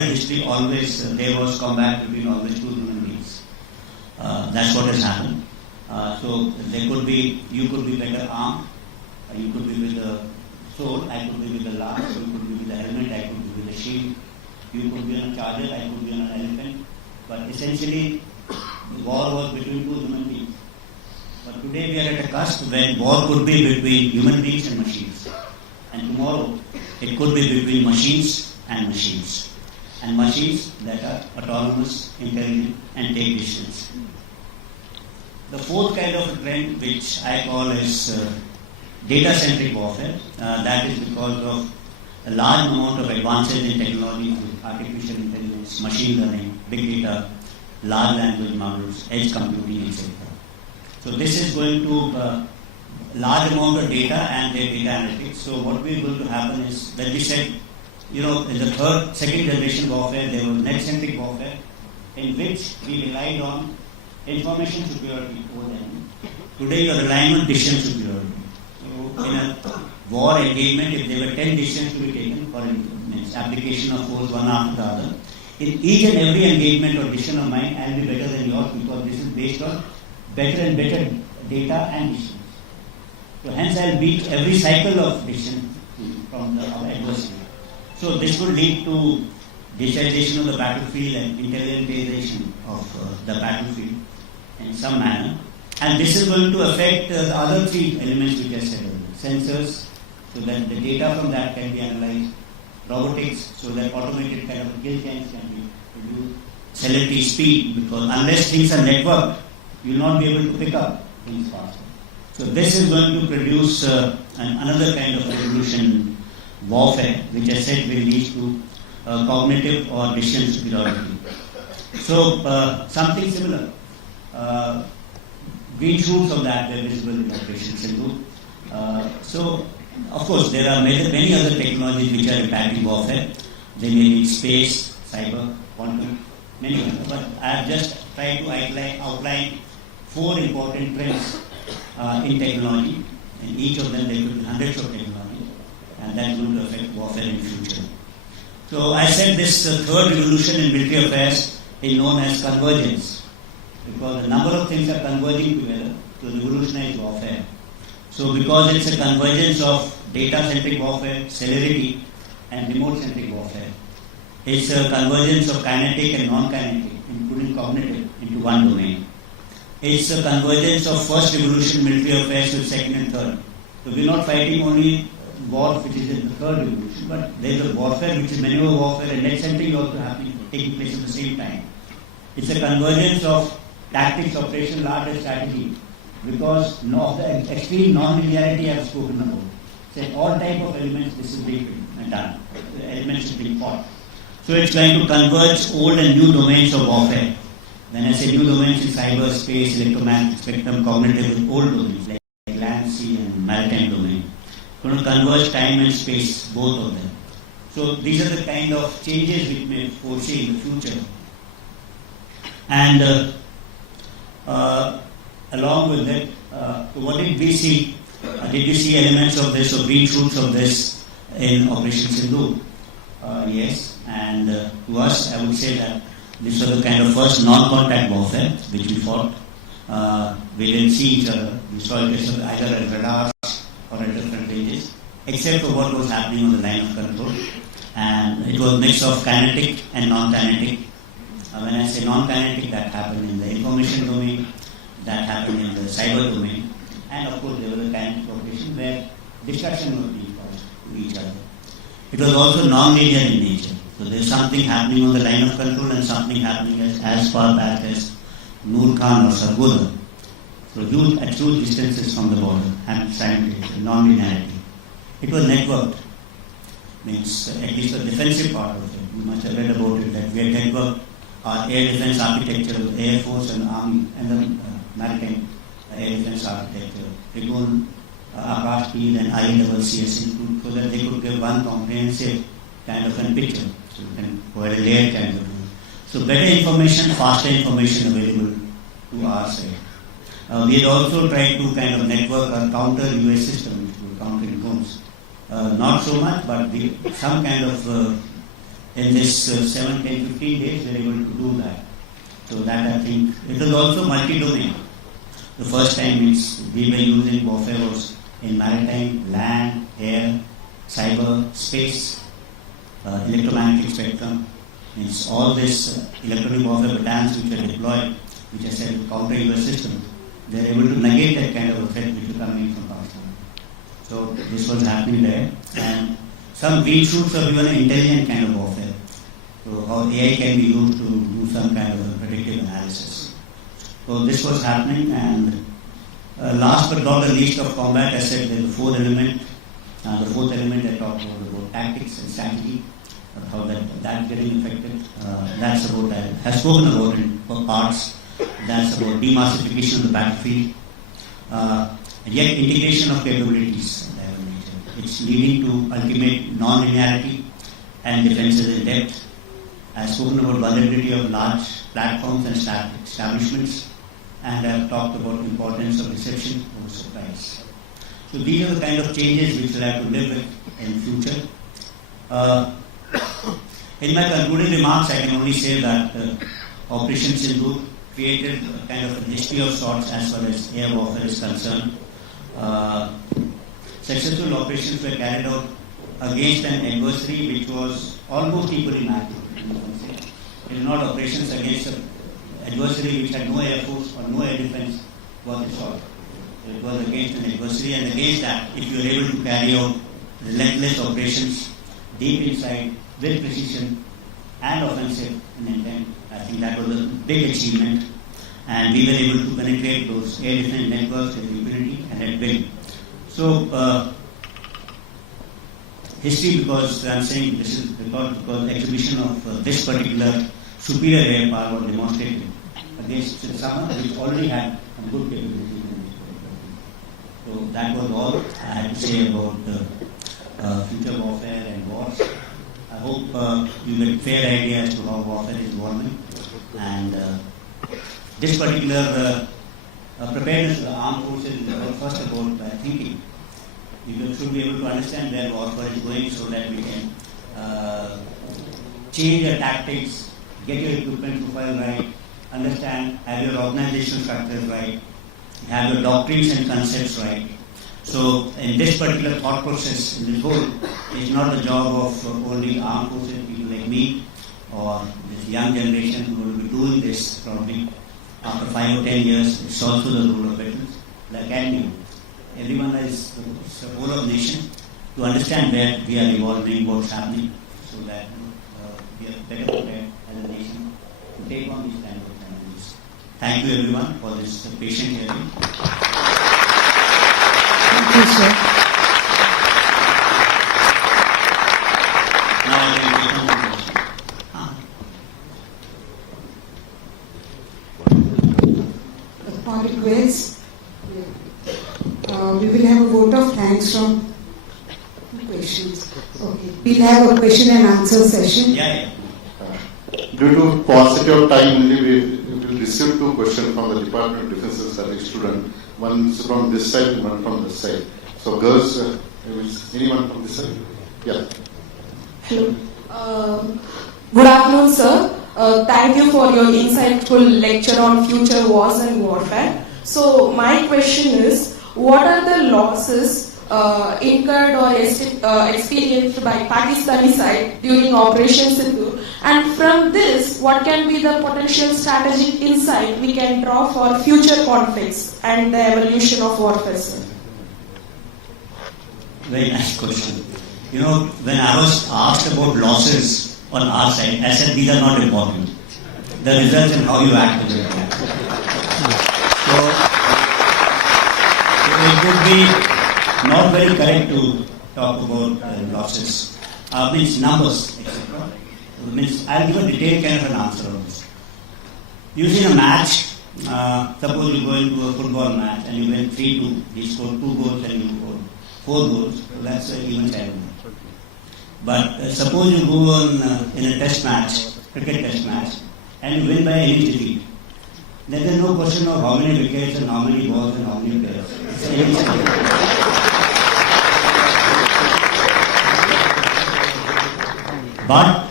history always there was combat between always two human beings. That's what has happened. So there could be, you could be better armed, you could be with the sword, I could be with the lance, you could be with the helmet, I could be with the shield, you could be on a charger, I could be on an elephant. But essentially, the war was between two human beings. But today we are at a cusp when war could be between human beings and machines. And tomorrow, it could be between machines and machines. And machines that are autonomous, intelligent, and take decisions. The fourth kind of a trend, which I call as data-centric warfare, that is because of a large amount of advances in technology, artificial intelligence, machine learning, big data, large language models, edge computing, etc. So this is going to large amount of data and their data analytics. So what we are going to happen is, when we said, in the second generation warfare, there was net-centric warfare, in which we relied on information superiority over the enemy. Today you are relying on decision superiority. So in a war engagement, if there were 10 decisions to be taken for application of force one after the other, in each and every engagement or decision of mine, I will be better than yours because this is based on better and better data and decisions. So hence I will beat every cycle of decision from our adversary. So this would lead to digitization of the battlefield and intelligentization of the battlefield in some manner. And this is going to affect the other three elements which I said earlier. Sensors, so that the data from that can be analyzed. Robotics, so that automated kind of kill chains can be produced. Celebrity speed, because unless things are networked, you will not be able to pick up things faster. So this is going to produce another kind of revolution warfare, which I said will lead to cognitive or decision superiority. So something similar. Green shoots of that were visible in Operation Sindoor. So of course there are many other technologies which are impacting warfare. They may be space, cyber, quantum, many others. But I have just tried to outline four important trends in technology. In each of them there could be hundreds of technologies, and that is going to affect warfare in the future. So I said this third revolution in military affairs is known as convergence, because a number of things are converging together to revolutionize warfare. So because it's a convergence of data-centric warfare, celerity, and remote-centric warfare, it's a convergence of kinetic and non-kinetic, including cognitive, into one domain. It's a convergence of first revolution military affairs with second and third. So we're not fighting only war which is in the third revolution, but there's a warfare which is maneuver warfare and net-centric also happening, taking place at the same time. It's a convergence of tactics, operation, art and strategy, because of the extreme non-linearity I have spoken about. So all type of elements this is being done. The elements are being fought. So it's going to converge old and new domains of warfare. When I say new domains in cyber, space, electromagnetic spectrum, cognitive, old domains like land, sea and maritime domain. Going to converge time and space, both of them. So these are the kind of changes we may foresee in the future. And along with that, what did we see? Did we see elements of this or green shoots of this in Operation Sindoor? Yes, and to us, I would say that this was the kind of first non-contact warfare which we fought. We didn't see each other. We saw it either at radars or at different ranges, except for what was happening on the line of control. And it was a mix of kinetic and non-kinetic. When I say non-kinetic, that happened in the information domain, that happened in the cyber domain, and of course there was a kinetic operation where destruction was being caused to each other. It was also non-linear in nature. So there is something happening on the line of control and something happening as far back as Noor Khan or Sargodha. So at huge distances from the border and simultaneously, non-linearity. It was networked. Means at least the defensive part of it. You must have read about it, that we had networked our air defense architecture with Air Force and Army and the maritime air defense architecture. Trigun, Akash Field and ILCS include, so that they could give one comprehensive kind of a picture. So you can provide a layered kind of thing. So better information, faster information available to our side. We had also tried to kind of network a counter US system, which were countering drones. Not so much, but some kind of in this 7, 10, 15 days, they were able to do that. So that I think, it was also multi-domain. The first time we were using warfare was in maritime, land, air, cyber, space, electromagnetic spectrum. Means all this electronic warfare battalions which are deployed, which are said to counter US systems, they are able to negate that kind of a threat which is coming from Pakistan. So this was happening there. And some green shoots of even intelligent kind of warfare. So how AI can be used to do some kind of a predictive analysis. So this was happening, and last but not the least of combat, I said there's the fourth element. The fourth element I talked about tactics and strategy, how that's getting affected. That's about, I have spoken about in parts. That's about demassification of the battlefield. And yet integration of capabilities. It's leading to ultimate non-linearity and defenses in depth. I've spoken about vulnerability of large platforms and establishments, and I've talked about the importance of reception over surprise. So these are the kind of changes which we'll have to live with in future. In my concluding remarks, I can only say that Operation Sindoor created a kind of a history of sorts as far as air warfare is concerned. Successful operations were carried out against an adversary which was almost equally matched. It is not operations against an adversary which had no air force or no air defense worth a shot. It was against an adversary, and against that, if you are able to carry out relentless operations deep inside with precision and offensive in intent, I think that was a big achievement. And we were able to penetrate those air defense networks with impunity and at will. So, history, because I'm saying this is because the exhibition of this particular superior air power was demonstrated against someone which already had a good capability. So that was all I had to say about future warfare and wars. I hope you get a fair idea as to how warfare is evolving. And this particular preparedness of the armed forces is first about thinking. You should be able to understand where warfare is going so that we can change your tactics, get your equipment profile right, understand, have your organizational structures right, have your doctrines and concepts right. So in this particular thought process, in this whole, it's not the job of only armed forces, people like me or this young generation who will be doing this probably after 5 or 10 years. It's also the role of veterans, like academia. Everyone is the whole of nation to understand where we are evolving, what's happening, so that we are better prepared as a nation to take on these kind of challenges. Thank you everyone for this patient hearing. Thank you, sir. Now I can take on the question. Upon request, we will have a vote of thanks from questions. Okay. We'll have a question and answer session. Yeah. Due to paucity of time, only we will receive 2 questions from the Department of Defense Service student. One is from this side, one from this side. So girls, anyone from this side? Yeah. Hello. Good afternoon, sir. Thank you for your insightful lecture on future wars and warfare. So my question is, what are the losses incurred or experienced by Pakistani side during Operation Sindoor? And from this, what can be the potential strategic insight we can draw for future conflicts and the evolution of warfare, sir? Very nice question. You know, when I was asked about losses on our side, I said these are not important. The results and how you act is important. So it would be not very correct to talk about losses. Means numbers, etc. Means I'll give a detailed kind of an answer on this. Usually in a match, suppose you go into a football match and you win 3-2, you score 2 goals and you score 4 goals, so that's an even challenge. But suppose you go on in a test match, cricket test match, and you win by any defeat. Then there's no question of how many wickets and how many balls and how many players. It's any challenge. But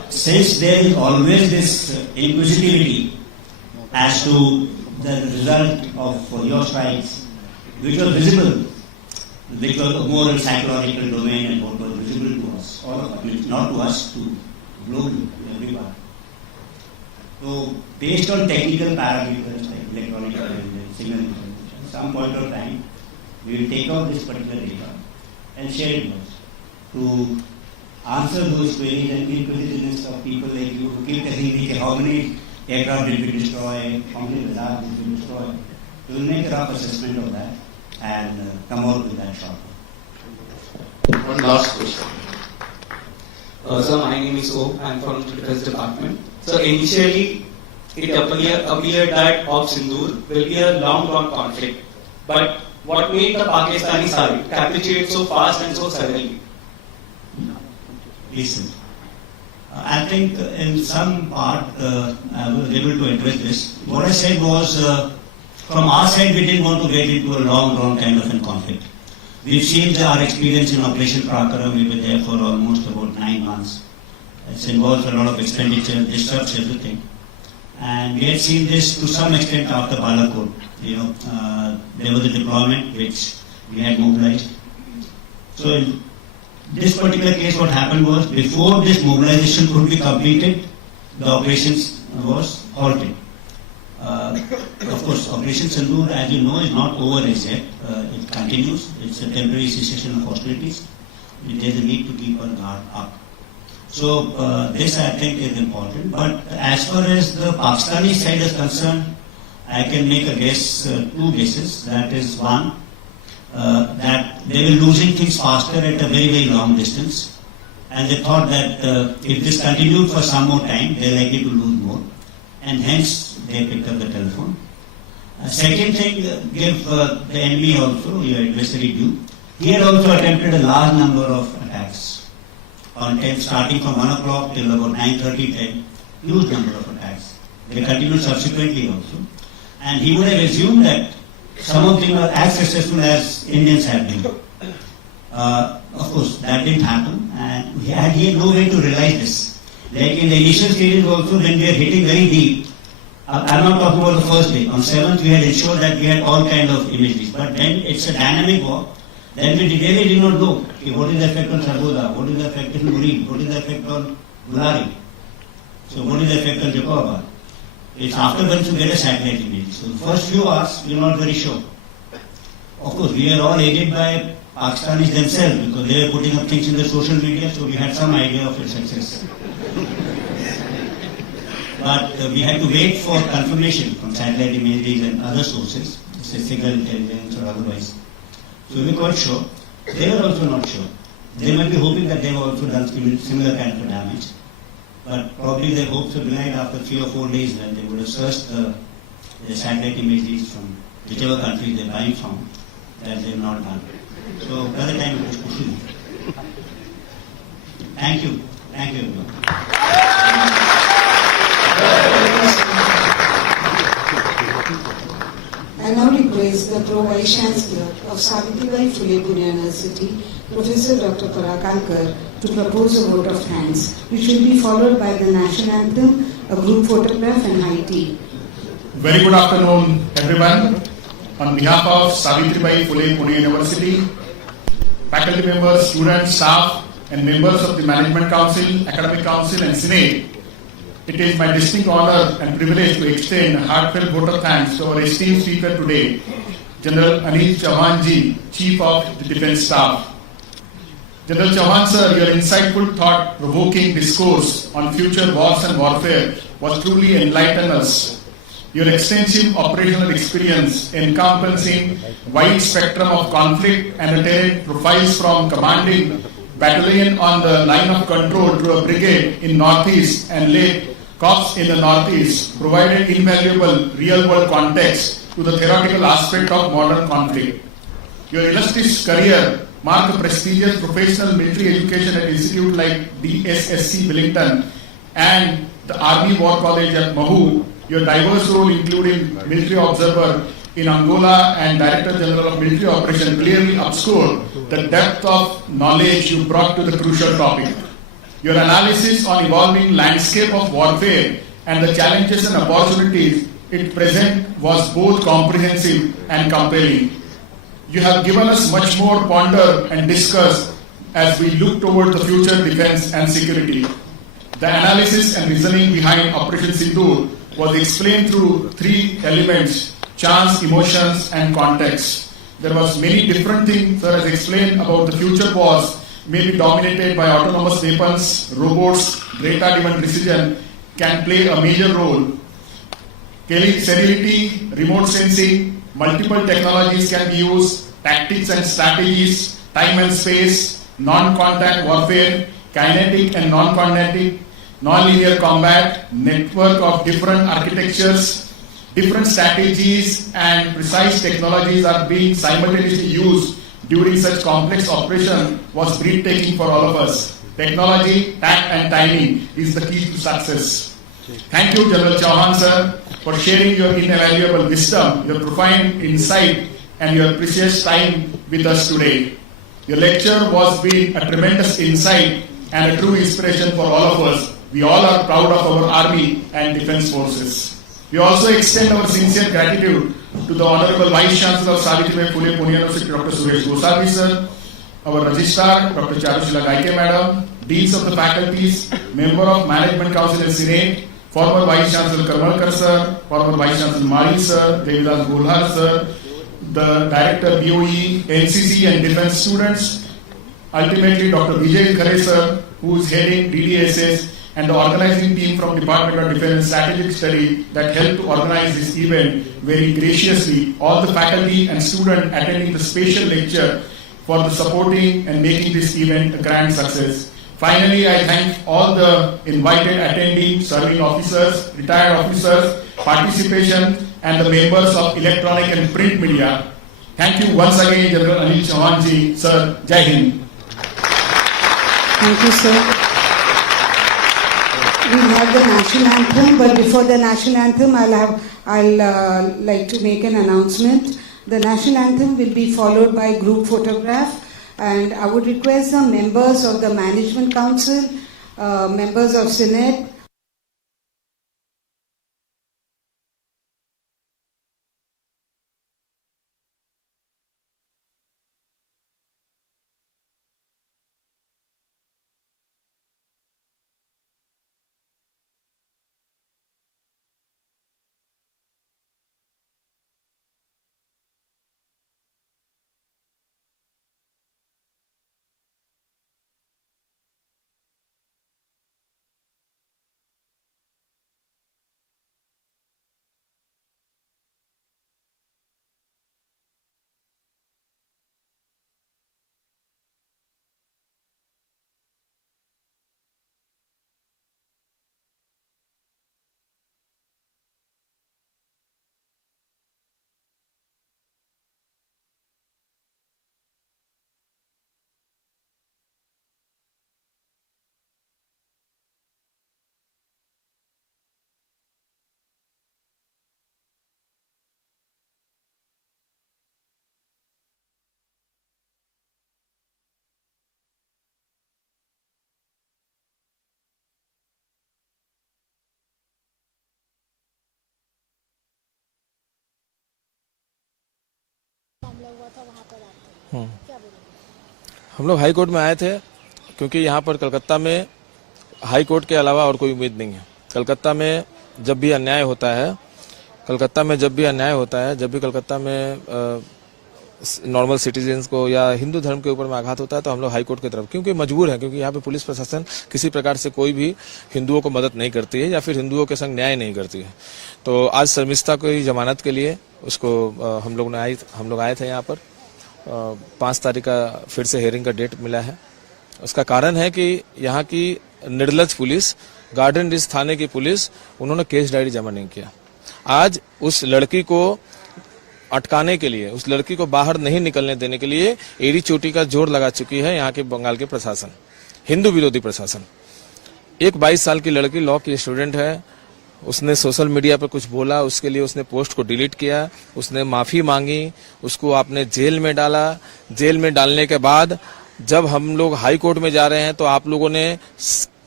since there is always this inquisitivity as to the result of your strikes, which was visible, which was a moral psychological domain and what was visible to us, all of us, not to us, to globally, to everyone. So, based on technical parameters like electronic intelligence, signal intelligence, at some point of time, we will take out this particular data and share it with us to answer those queries and inquisitiveness of people like you who keep telling me how many aircraft did we destroy, how many radars did we destroy. We will make a rough assessment of that and come out with that short. One last question. Sir, my name is O. I am from the Defense Department. So initially, it appeared that of Sindoor will be a long-drawn conflict. But what made the Pakistani side capitulate so fast and so suddenly? Listen, I think in some part I was able to address this. What I said was, from our side, we didn't want to get into a long-drawn kind of a conflict. We've seen our experience in Operation Prakara. We were there for almost about 9 months. It involves a lot of expenditure, disrupts everything. And we had seen this to some extent after Balakot. There was a deployment which we had mobilized. So in this particular case, what happened was, before this mobilization could be completed, the operations was halted. Of course, Operation Sindoor, as you know, is not over as yet. It continues. It's a temporary cessation of hostilities. There's a need to keep our guard up. So this, I think, is important. But as far as the Pakistani side is concerned, I can make a guess, 2 guesses. That is one, that they were losing things faster at a very, very long distance. And they thought that if this continued for some more time, they're likely to lose more. And hence, they picked up the telephone. Second thing, give the enemy also, your adversary due. He had also attempted a large number of attacks. On 10, starting from 1 o'clock till about 9:30, 10, huge number of attacks. They continued subsequently also. And he would have assumed that some of them were as successful as Indians have been. Of course, that didn't happen, and he had no way to realize this. Like in the initial stages also, when we were hitting very deep, I'm not talking about the first day. On 7th, we had ensured that we had all kind of imageries. But then it's a dynamic war. Then we really did not know what is the effect on Sargoda, what is the effect on Muri, what is the effect on Gulari. So what is the effect on Jacobabad? It's afterwards you get a satellite image. So the first few hours, we're not very sure. Of course, we are all aided by Pakistanis themselves because they were putting up things in the social media, so we had some idea of its success. But we had to wait for confirmation from satellite imageries and other sources, say signal intelligence or otherwise. So we were quite sure. They were also not sure. They might be hoping that they were also done similar kind of damage. But probably their hopes were belied after 3 or 4 days when they would have searched the satellite images from whichever country they're buying from, that they've not done. So by the time it was pushing. Thank you. Thank you everyone. I now request the Pro-Vice Chancellor of Savitribai Phule Pune University, Professor Dr. Parakalkar, to propose a vote of thanks, which will be followed by the national anthem, a group photograph and high tea. Very good afternoon, everyone. On behalf of Savitribai Phule Pune University, faculty members, students, staff, and members of the Management Council, Academic Council, and Senate, it is my distinct honor and privilege to extend heartfelt vote of thanks to our esteemed speaker today, General Anil Chauhan ji, Chief of the Defence Staff. General Chauhan sir, your insightful, thought-provoking discourse on future wars and warfare was truly enlightened us. Your extensive operational experience encompassing wide spectrum of conflict and terrain profiles from commanding battalion on the line of control to a brigade in Northeast and late corps in the Northeast provided invaluable real-world context to the theoretical aspect of modern conflict. Your illustrious career marked a prestigious professional military education at institutes like DSSC Wellington and the Army War College at Mahu. Your diverse role, including military observer in Angola and Director General of Military Operations, clearly underscored the depth of knowledge you brought to the crucial topic. Your analysis on evolving landscape of warfare and the challenges and opportunities it present was both comprehensive and compelling. You have given us much more ponder and discuss as we look toward the future defense and security. The analysis and reasoning behind Operation Sindoor was explained through three elements: chance, emotions, and context. There was many different things that has explained about the future wars may be dominated by autonomous weapons, robots, data-driven precision can play a major role. Sterility, remote sensing, multiple technologies can be used, tactics and strategies, time and space, non-contact warfare, kinetic and non-kinetic, non-linear combat, network of different architectures, different strategies and precise technologies are being simultaneously used during such complex operation was breathtaking for all of us. Technology, tact and timing is the key to success. Thank you, General Chauhan sir, for sharing your invaluable wisdom, your profound insight and your precious time with us today. Your lecture was been a tremendous insight and a true inspiration for all of us. We all are proud of our Army and Defence Forces. We also extend our sincere gratitude to the Honorable Vice Chancellor of Savitribai Phule Pune University, Dr. Suresh Goswami sir, our Registrar, Dr. Charusila Gaike Madam, Deans of the Faculties, Member of Management Council and Senate, former Vice Chancellor Karmalkar sir, former Vice Chancellor Mari sir, Devidas Golhar sir, the Director BOE, NCC and Defence Students, ultimately Dr. Vijay Khare sir, who is heading DDSS, and the organizing team from Department of Defence and Strategic Study that helped to organize this event very graciously, all the faculty and students attending the special lecture for the supporting and making this event a grand success. Finally, I thank all the invited attendees, serving officers, retired officers, participation, and the members of electronic and print media. Thank you once again, General Anil Chauhan ji, sir. Jai Hind. Thank you, sir. We have the national anthem, but before the national anthem, I'll like to make an announcement. The national anthem will be followed by group photograph, and I would request the members of the Management Council, members of Senate, हम लोग high court में आए थे क्योंकि यहाँ पर कलकत्ता में high court के अलावा और कोई उम्मीद नहीं है। कलकत्ता में जब भी अन्याय होता है, जब भी कलकत्ता में नॉर्मल सिटीजन्स को या हिंदू धर्म के ऊपर में आघात होता है तो हम लोग हाई कोर्ट की तरफ, क्योंकि मजबूर है, क्योंकि यहाँ पे पुलिस प्रशासन किसी प्रकार से कोई भी हिंदुओं को मदद नहीं करती है या फिर हिंदुओं के संग न्याय नहीं करती है। तो आज शर्मिष्ठा की जमानत के लिए उसको हम लोग आए थे यहाँ पर। 5 तारीख का फिर से हेयरिंग का डेट मिला है। उसका कारण है कि यहाँ की निर्लज पुलिस, गार्डन रिज थाने की पुलिस, उन्होंने केस डायरी जमा नहीं किया। आज उस लड़की को अटकाने के लिए, उस लड़की को बाहर नहीं निकलने देने के लिए एड़ी चोटी का जोर लगा चुकी है यहाँ के बंगाल के प्रशासन, हिंदू विरोधी प्रशासन। एक 22 साल की लड़की लॉ की स्टूडेंट है, उसने सोशल मीडिया पर कुछ बोला, उसके लिए उसने पोस्ट को डिलीट किया, उसने माफी मांगी, उसको आपने जेल में डाला। जेल में डालने के बाद जब हम लोग हाई कोर्ट में जा रहे हैं तो आप लोगों ने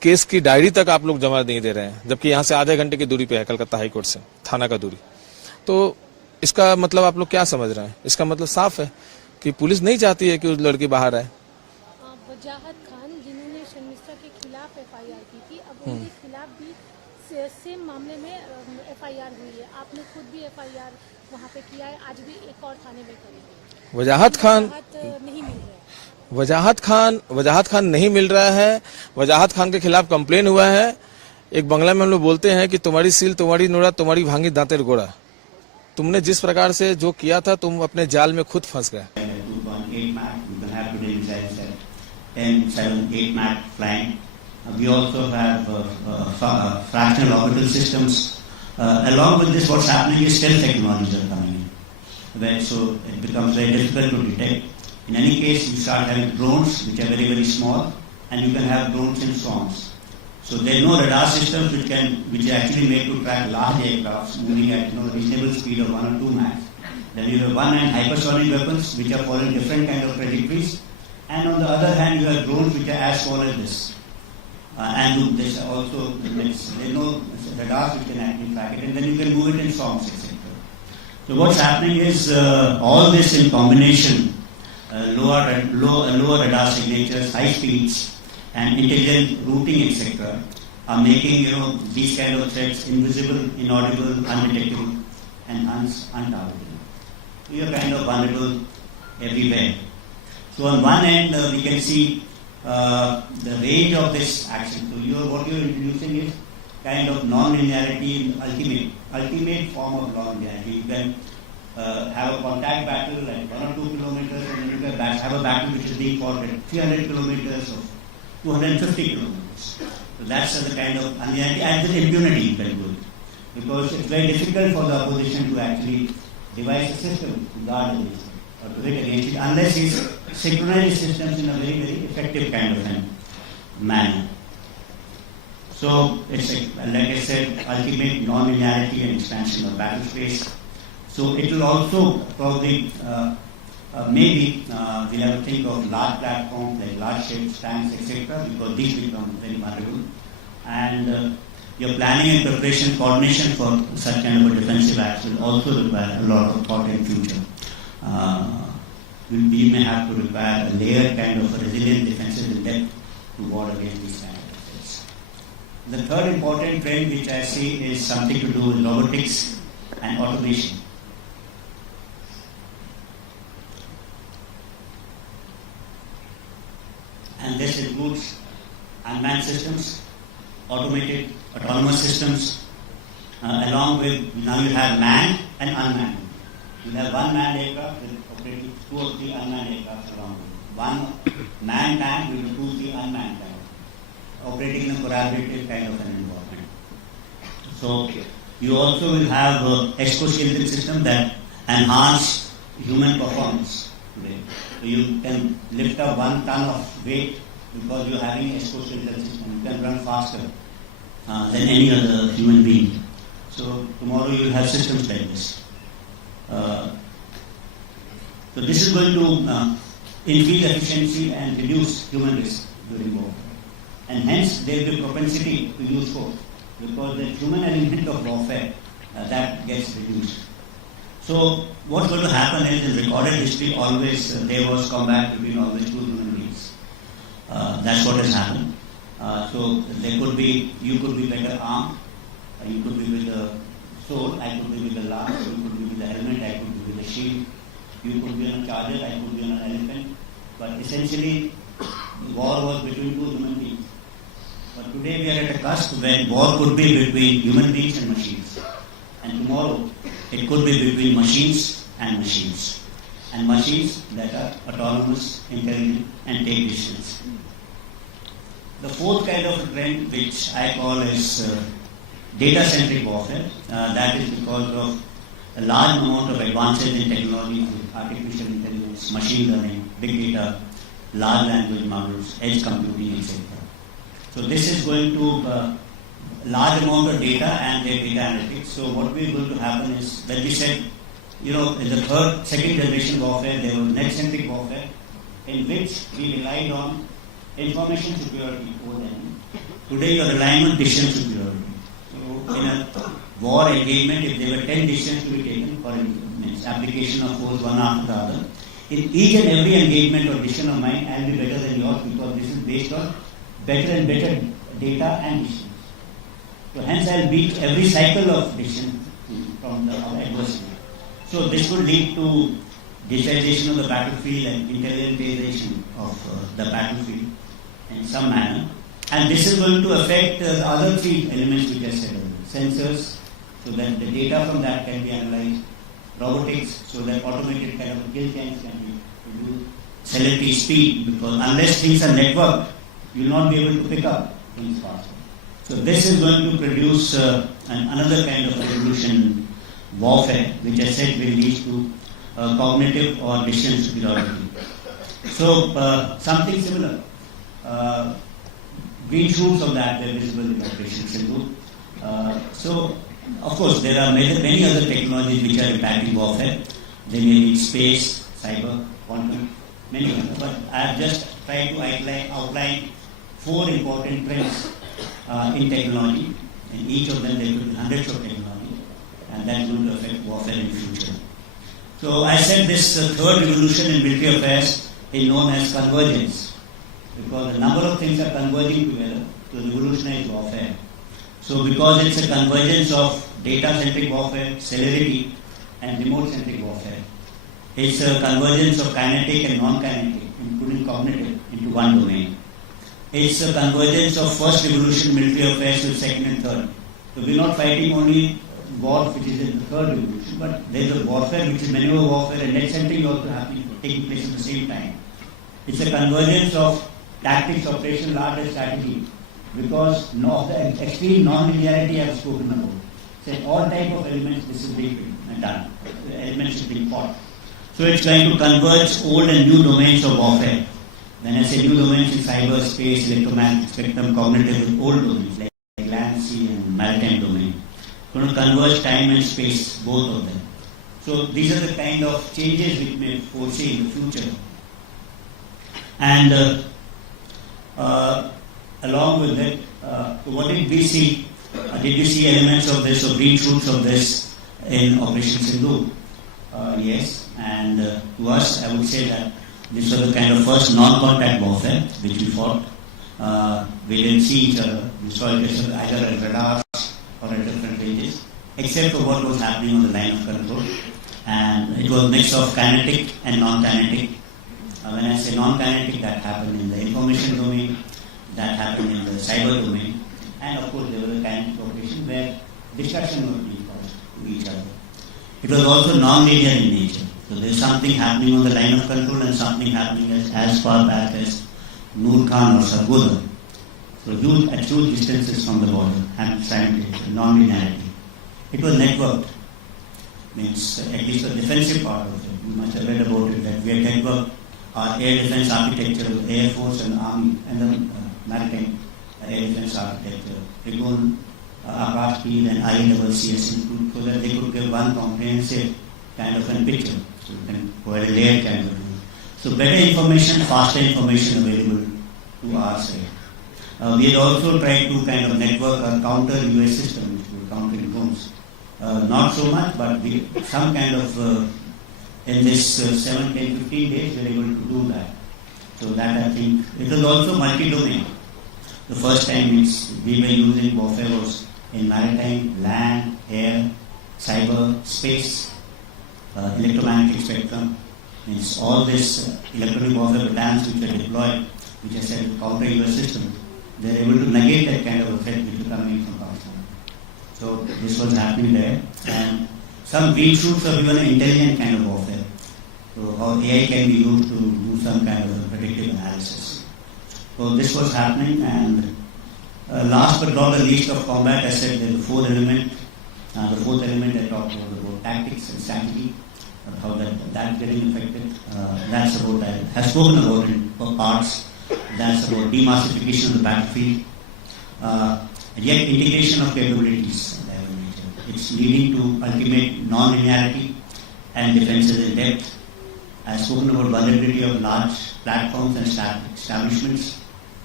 केस की डायरी तक आप लोग जमा नहीं दे रहे हैं, जबकि यहाँ से आधे घंटे की दूरी पे है कलकत्ता हाई कोर्ट से, थाना का दूरी। तो इसका मतलब आप लोग क्या समझ रहे हैं? इसका मतलब साफ है कि पुलिस नहीं चाहती है कि उस लड़की बाहर आए। वजाहत खान जिन्होंने शर्मिष्ठा के खिलाफ एफआईआर की थी, अब उनके खिलाफ भी सेम मामले में एफआईआर हुई है। आपने खुद भी एफआईआर वहाँ पे किया है, आज भी एक और थाने में करेंगे। वजाहत खान नहीं मिल रहा है। वजाहत खान नहीं मिल रहा है। वजाहत खान के खिलाफ कंप्लेन हुआ है। एक बंगला में हम लोग बोलते हैं कि तुम्हारी सील तुम्हारी नोरा तुम्हारी भांगी दांतेर गोड़ा। तुमने जिस प्रकार से जो किया था तुम अपने जाल में खुद फंस गए। 10, 7, 8 Mach flying. We also have fractional orbital systems. Along with this, what's happening is stealth technologies are coming in. Well, so it becomes very difficult to detect. In any case, you start having drones which are very, very small, and you can have drones in swarms. So there are no radar systems which are actually made to track large aircrafts moving at reasonable speed of 1 or 2 Mach. Then you have one and hypersonic weapons which are following different kind of trajectories. And on the other hand, you have drones which are as small as this. And this also, there are no radars which can actually track it, and then you can move it in swarms, etc. So what's happening is all this in combination, lower radar signatures, high speeds, and intelligent routing, etc., are making these kind of threats invisible, inaudible, undetectable, and untargetable. So you're kind of vulnerable everywhere. So on one end, we can see the range of this action. So what you're introducing is kind of non-linearity, ultimate form of non-linearity. You can have a contact battle at 1 or 2 kilometers, and then you can have a battle which is being fought at 300 kilometers or 250 kilometers. So that's the kind of unlinearity, and with impunity you can do it. Because it's very difficult for the opposition to actually devise a system to guard against it, or to hit against it, unless he synchronizes systems in a very, very effective kind of a manner. So it's like I said, ultimate non-linearity and expansion of battle space. So it will also probably, maybe we'll have to think of large platforms like large ships, tanks, etc., because these become very vulnerable. And your planning and preparation, coordination for such kind of a defensive act will also require a lot of thought in future. We may have to require a layered kind of a resilient defensive in depth to ward against these kind of threats. The third important trend which I see is something to do with robotics and automation. And this includes unmanned systems, automated, autonomous systems, along with, now you have manned and unmanned. You have one manned aircraft with operating 2 or 3 unmanned aircraft along with it. One manned tank with 2 or 3 unmanned tanks, operating in a collaborative kind of an environment. So you also will have exoskeleton system that enhance human performance today. So you can lift up 1 ton of weight because you're having an exoskeleton system. You can run faster than any other human being. So tomorrow you will have systems like this. So this is going to increase efficiency and reduce human risk during war. And hence there will be propensity to use force because the human element of warfare that gets reduced. So what's going to happen is in recorded history always there was combat between always 2 human beings. That's what has happened. So there could be, you could be better armed, you could be with a sword, I could be with a lance, you could be with a helmet, I could be with a shield, you could be on a charger, I could be on an elephant. But essentially war was between 2 human beings. But today we are at a cusp where war could be between human beings and machines. And tomorrow it could be between machines and machines. And machines that are autonomous, intelligent, and take decisions. The fourth kind of trend which I call is data-centric warfare. That is because of a large amount of advances in technology, artificial intelligence, machine learning, big data, large language models, edge computing, etc. So this is going to large amount of data and their data analytics. So what we are going to happen is, when we said, in the second generation warfare, there was net-centric warfare, in which we relied on information superiority over the enemy. Today you are relying on decision superiority. So in a war engagement, if there were 10 decisions to be taken for application of force one after the other, in each and every engagement or decision of mine, I will be better than yours because this is based on better and better data and decisions. So hence I will beat every cycle of decision from our adversary. So this would lead to digitization of the battlefield and intelligentization of the battlefield in some manner. And this is going to affect the other three elements which I said earlier. Sensors, so that the data from that can be analyzed. Robotics, so that automated kind of kill chains can be produced. Celebrity speed, because unless things are networked, you will not be able to pick up things faster. So this is going to produce another kind of revolution warfare, which I said will lead to cognitive or decision superiority. So something similar. Green shoots of that were visible in Operation Sindoor. So of course there are many other technologies which are impacting warfare. They may be space, cyber, quantum, many others. But I have just tried to outline 4 important trends in technology. In each of them there could be hundreds of technologies, and that is going to affect warfare in the future. So I said this third revolution in military affairs is known as convergence, because a number of things are converging together to revolutionize warfare. So because it's a convergence of data-centric warfare, celerity, and remote-centric warfare, it's a convergence of kinetic and non-kinetic, including cognitive, into one domain. It's a convergence of first revolution military affairs with second and third. So we're not fighting only war which is in the third revolution, but there's a warfare which is maneuver warfare and net-centric also happening, taking place at the same time. It's a convergence of tactics, operation, art and strategy, because of the extreme non-linearity I have spoken about. So all type of elements this is being done. The elements are being fought. So it's going to converge old and new domains of warfare. When I say new domains in cyber, space, electromagnetic spectrum, cognitive, old domains like land, sea and maritime domain. Going to converge time and space, both of them. So these are the kind of changes which may foresee in the future. And along with that, what did we see? Did we see elements of this or green shoots of this in Operation Sindoor? Yes, and to us, I would say that this was the kind of first non-contact warfare which we fought. We didn't see each other. We saw it either at radars or at different ranges, except for what was happening on the line of control. And it was a mix of kinetic and non-kinetic. When I say non-kinetic, that happened in the information domain, that happened in the cyber domain, and of course there was a kinetic operation where destruction was being caused to each other. It was also non-linear in nature. So there is something happening on the line of control and something happening as far back as Noor Khan or Sargodha. So at huge distances from the border and simultaneously, non-linearity. It was networked. Means at least the defensive part of it. You must have read about it, that we had networked our air defense architecture of the Air Force and Army and the maritime air defense architecture. Trigun, Akash Field and IWCS include, so that they could give one comprehensive kind of a picture. So you can provide a layered kind of view. So better information, faster information available to our side. We had also tried to kind of network a counter US system, which were countering drones. Not so much, but some kind of, in this 7, 10, 15 days, we were able to do that. So that I think, it was also multi-domain. The first time we were using warfare was in maritime, land, air, cyber, space, electromagnetic spectrum. Means all this electronic warfare battalions which are deployed, which I said counter US system, they are able to negate that kind of a threat which is coming from Pakistan. So this was happening there. And some green shoots of even an intelligent kind of warfare. So how AI can be used to do some kind of a predictive analysis. So this was happening, and last but not the least of combat, I said there's the fourth element. The fourth element I talked about tactics and strategy, how that's getting affected. That's about, I have spoken about in parts. That's about demassification of the battlefield. And yet integration of capabilities. It's leading to ultimate non-linearity and defenses in depth. I've spoken about vulnerability of large platforms and establishments.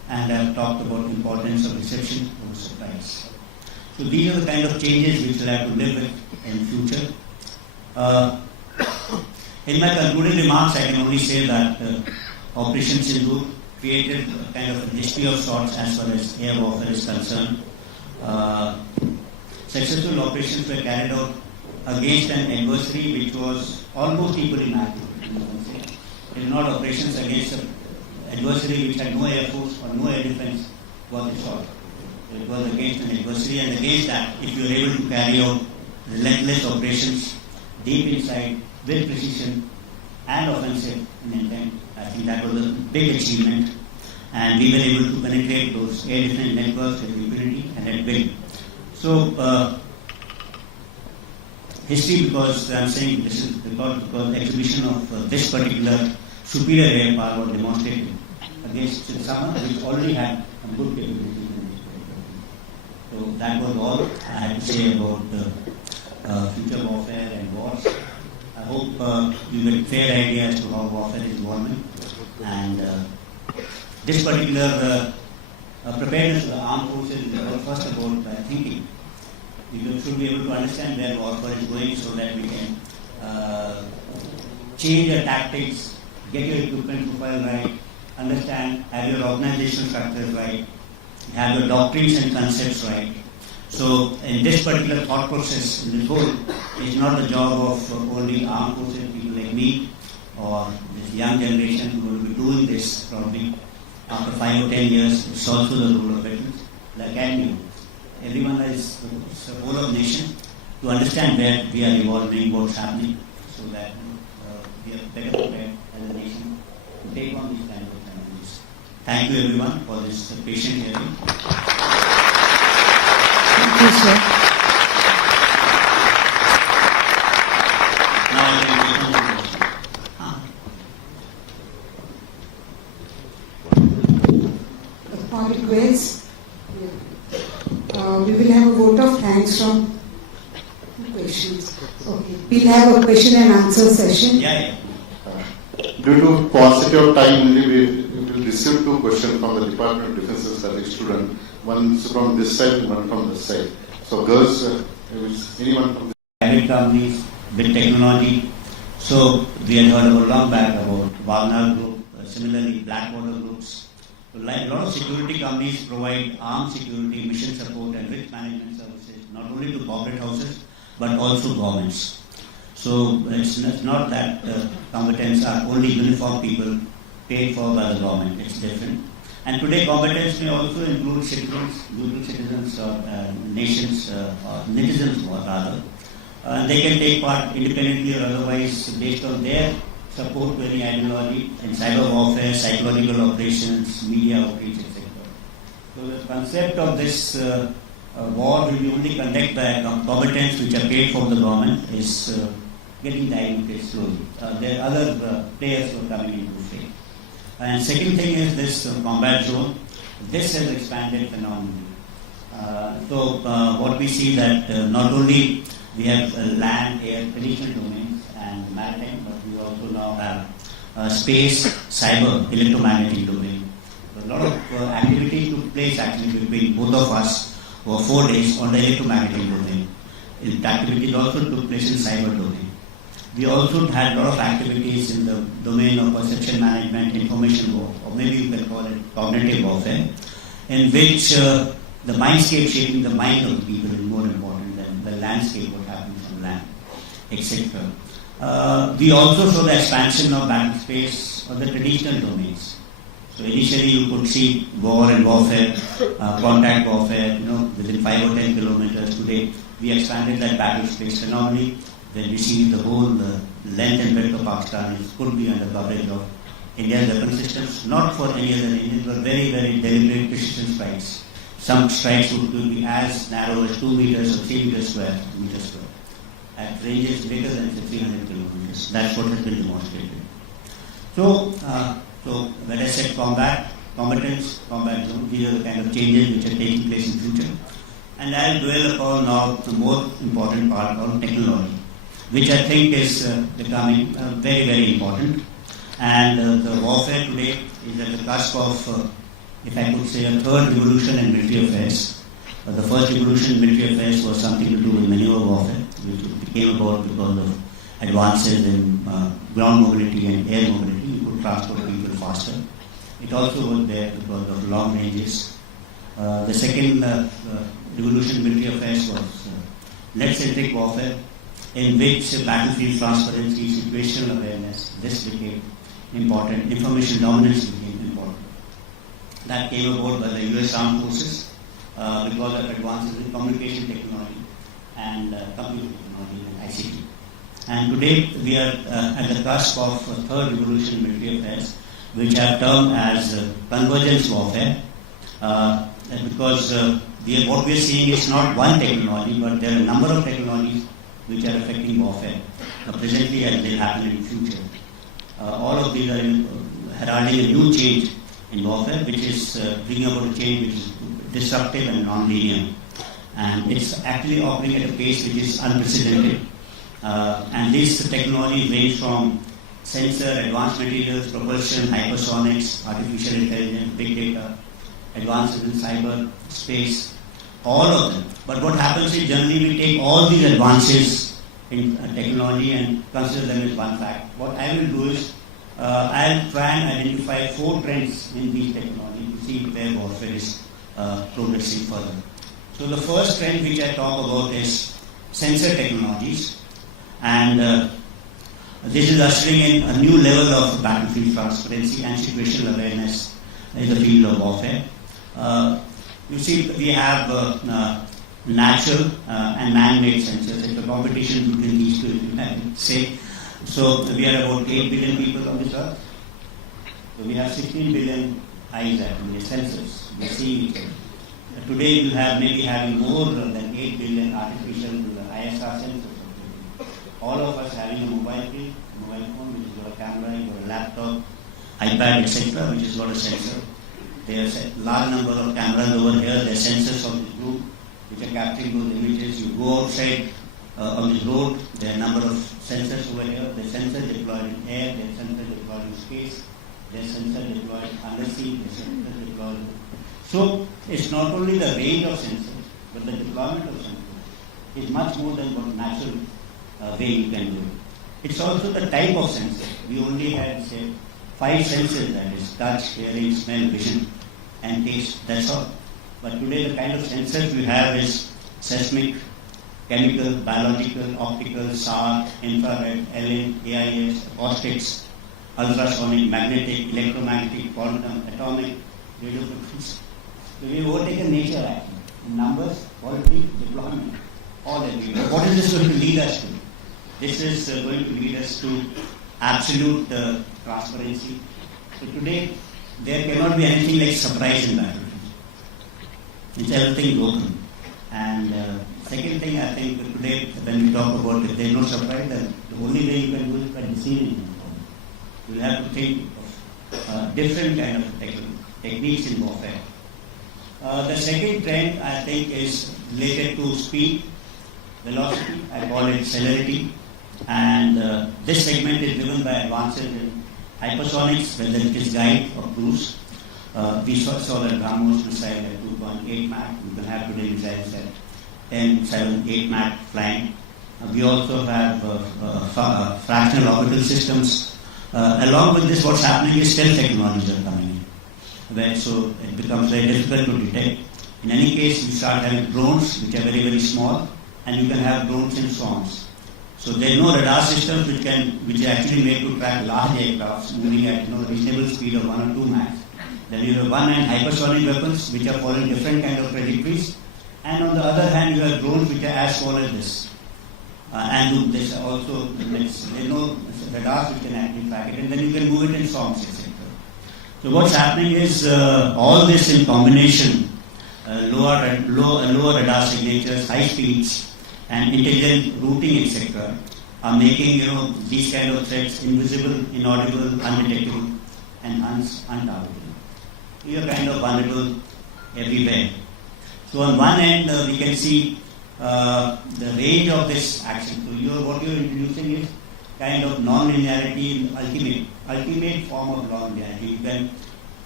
and I've talked about the importance of reception over surprise. So these are the kind of changes which we'll have to live with in future. In my concluding remarks, I can only say that Operation Sindoor created a kind of a history of sorts as far as air warfare is concerned. Successful operations were carried out against an adversary which was almost equally matched. It is not operations against an adversary which had no air force or no air defense was the shot. It was against an adversary, and against that, if you are able to carry out relentless operations deep inside with precision and offensive in intent, I think that was a big achievement, and we were able to penetrate those air defense networks with impunity and at will. So, history, because I'm saying this is because the exhibition of this particular superior air power was demonstrated against someone which already had a good capability. So that was all I had to say about future warfare and wars. I hope you get a fair idea as to how warfare is evolving, and this particular preparedness of the armed forces is first about thinking. You should be able to understand where warfare is going so that we can change your tactics, get your equipment profile right, understand, have your organizational structures right, have your doctrines and concepts right. So in this particular thought process, in this whole, it's not the job of only armed forces, people like me or this young generation who will be doing this probably after 5 or 10 years. It's also the role of veterans, like you. Everyone is the whole of the nation to understand where we are evolving, what's happening, so that we are better prepared as a nation to take on these kinds of challenges. Thank you everyone for this patient hearing. Thank you, sir. Now I can take on the question. Upon request, we will have a vote of thanks from questions. Okay. We'll have a question and answer session. Yeah. Due to paucity of time, we will receive 2 questions from the Department of Defense Service student. One is from this side, one from this side. So girls, anyone from this Private companies, big technology. So we had heard about long back about Wagner Group, similarly Blackwater groups. So like a lot of security companies provide armed security, mission support and risk management services, not only to corporate houses, but also governments. So it's not that competence are only uniform people paid for by the government. It's different. And today competence may also include citizens, neutral citizens or nations, or netizens rather. They can take part independently or otherwise based on their support to any ideology in cyber warfare, psychological operations, media outreach, etc. So the concept of this war will be only conducted by combatants which are paid from the government is getting diluted slowly. There are other players who are coming into play. And second thing is this combat zone. This has expanded phenomenally. So what we see that not only we have land, air, traditional domains and maritime, but we also now have space, cyber, electromagnetic domain. So a lot of activity took place actually between both of us for 4 days on the electromagnetic domain. Activities also took place in cyber domain. We also had a lot of activities in the domain of perception management, information war, or maybe you can call it cognitive warfare, in which the mindscape shaping the mind of the people is more important than the landscape, what happens on land, etc. We also saw the expansion of battle space of the traditional domains. So initially you could see war and warfare, contact warfare, within 5 or 10 kilometers. Today we expanded that battle space phenomenally. Then we see the whole length and breadth of Pakistan could be under coverage of India's weapon systems, not for any other reason, but very, very deliberate precision strikes. Some strikes would be as narrow as 2 meters or 3 meters square, at ranges greater than 300 kilometers. That's what has been demonstrated. So when I said combatants, combat zone, these are the kind of changes which are taking place in future. And I'll dwell upon now the more important part called technology, which I think is becoming very, very important. And the warfare today is at the cusp of if I could say, a third revolution in military affairs. The first revolution in military affairs was something to do with maneuver warfare, which came about because of advances in ground mobility and air mobility. You could transport people faster. It also was there because of long ranges. The second revolution in military affairs was net-centric warfare, in which battlefield transparency, situational awareness, this became important, information dominance became important. That came about by the US Armed Forces because of advances in communication technology and computer technology and ICT. And today we are at the cusp of a third revolution in military affairs, which are termed as convergence warfare, because what we are seeing is not one technology, but there are a number of technologies which are affecting warfare presently and will happen in the future. All of these are heralding a new change in warfare, which is bringing about a change which is disruptive and non-linear. And it's actually operating at a pace which is unprecedented. And these technologies range from sensor, advanced materials, propulsion, hypersonics, artificial intelligence, big data, advances in cyber, space, all of them. But what happens is generally we take all these advances in technology and consider them as one fact. What I will do is I'll try and identify 4 trends in these technologies to see where warfare is progressing further. So the first trend which I talk about is sensor technologies, and this is ushering in a new level of battlefield transparency and situational awareness in the field of warfare. You see, we have natural and man-made sensors. It's a competition between these two, you can say. So we are about 8 billion people on this earth. So we have 16 billion eyes actually, sensors. We see each other. Today you have maybe having more than 8 billion artificial ISR sensors. All of us having a mobile phone, which has got a camera, you've got a laptop, iPad, etc., which has got a sensor. There's a large number of cameras over here. There are sensors on this room which are capturing those images. You go outside on this road, there are a number of sensors over here. There are sensors deployed in air, there are sensors deployed in space, there are sensors deployed undersea, there are sensors deployed. So it's not only the range of sensors, but the deployment of sensors is much more than what natural way you can do it. It's also the type of sensor. We only had, say, 5 senses, that is touch, hearing, smell, vision, and taste, that's all. But today the kind of sensors we have is seismic, chemical, biological, optical, SAR, infrared, LN, AIS, acoustics, ultrasonic, magnetic, electromagnetic, quantum, atomic, radio frequency. So we have overtaken nature actually. Numbers, quality, deployment, all everywhere. What is this going to lead us to? This is going to lead us to absolute transparency. So today, there cannot be anything like surprise in battle. It's everything open. And second thing, I think today, when we talk about if there is no surprise, then the only way you can do it by deceiving. You have to think of different kind of techniques in warfare. The second trend, I think, is related to speed, velocity. I call it celerity. And this segment is driven by advances in hypersonics, whether it is guide or cruise. We saw the BrahMos missile at 2.8 Mach. We can have today missiles at 10, 7, 8 Mach flying. We also have fractional orbital systems. Along with this, what's happening is stealth technologies are coming in. Where so it becomes very difficult to detect. In any case, you start having drones, which are very, very small, and you can have drones in swarms. So there are no radar systems which are actually made to track large aircrafts moving at reasonable speed of 1 or 2 Mach. Then you have one hand hypersonic weapons which are following different kind of trajectories, and on the other hand you have drones which are as small as this. And this also there are no radars which can actually track it, and then you can move it in swarms, etc. So what's happening is all this in combination, lower radar signatures, high speeds, and intelligent routing, etc., are making these kind of threats invisible, inaudible, undetectable, and untargetable. You are kind of vulnerable everywhere. So on one end, we can see the range of this action. So what you're introducing is kind of non-linearity, ultimate form of non-linearity. You can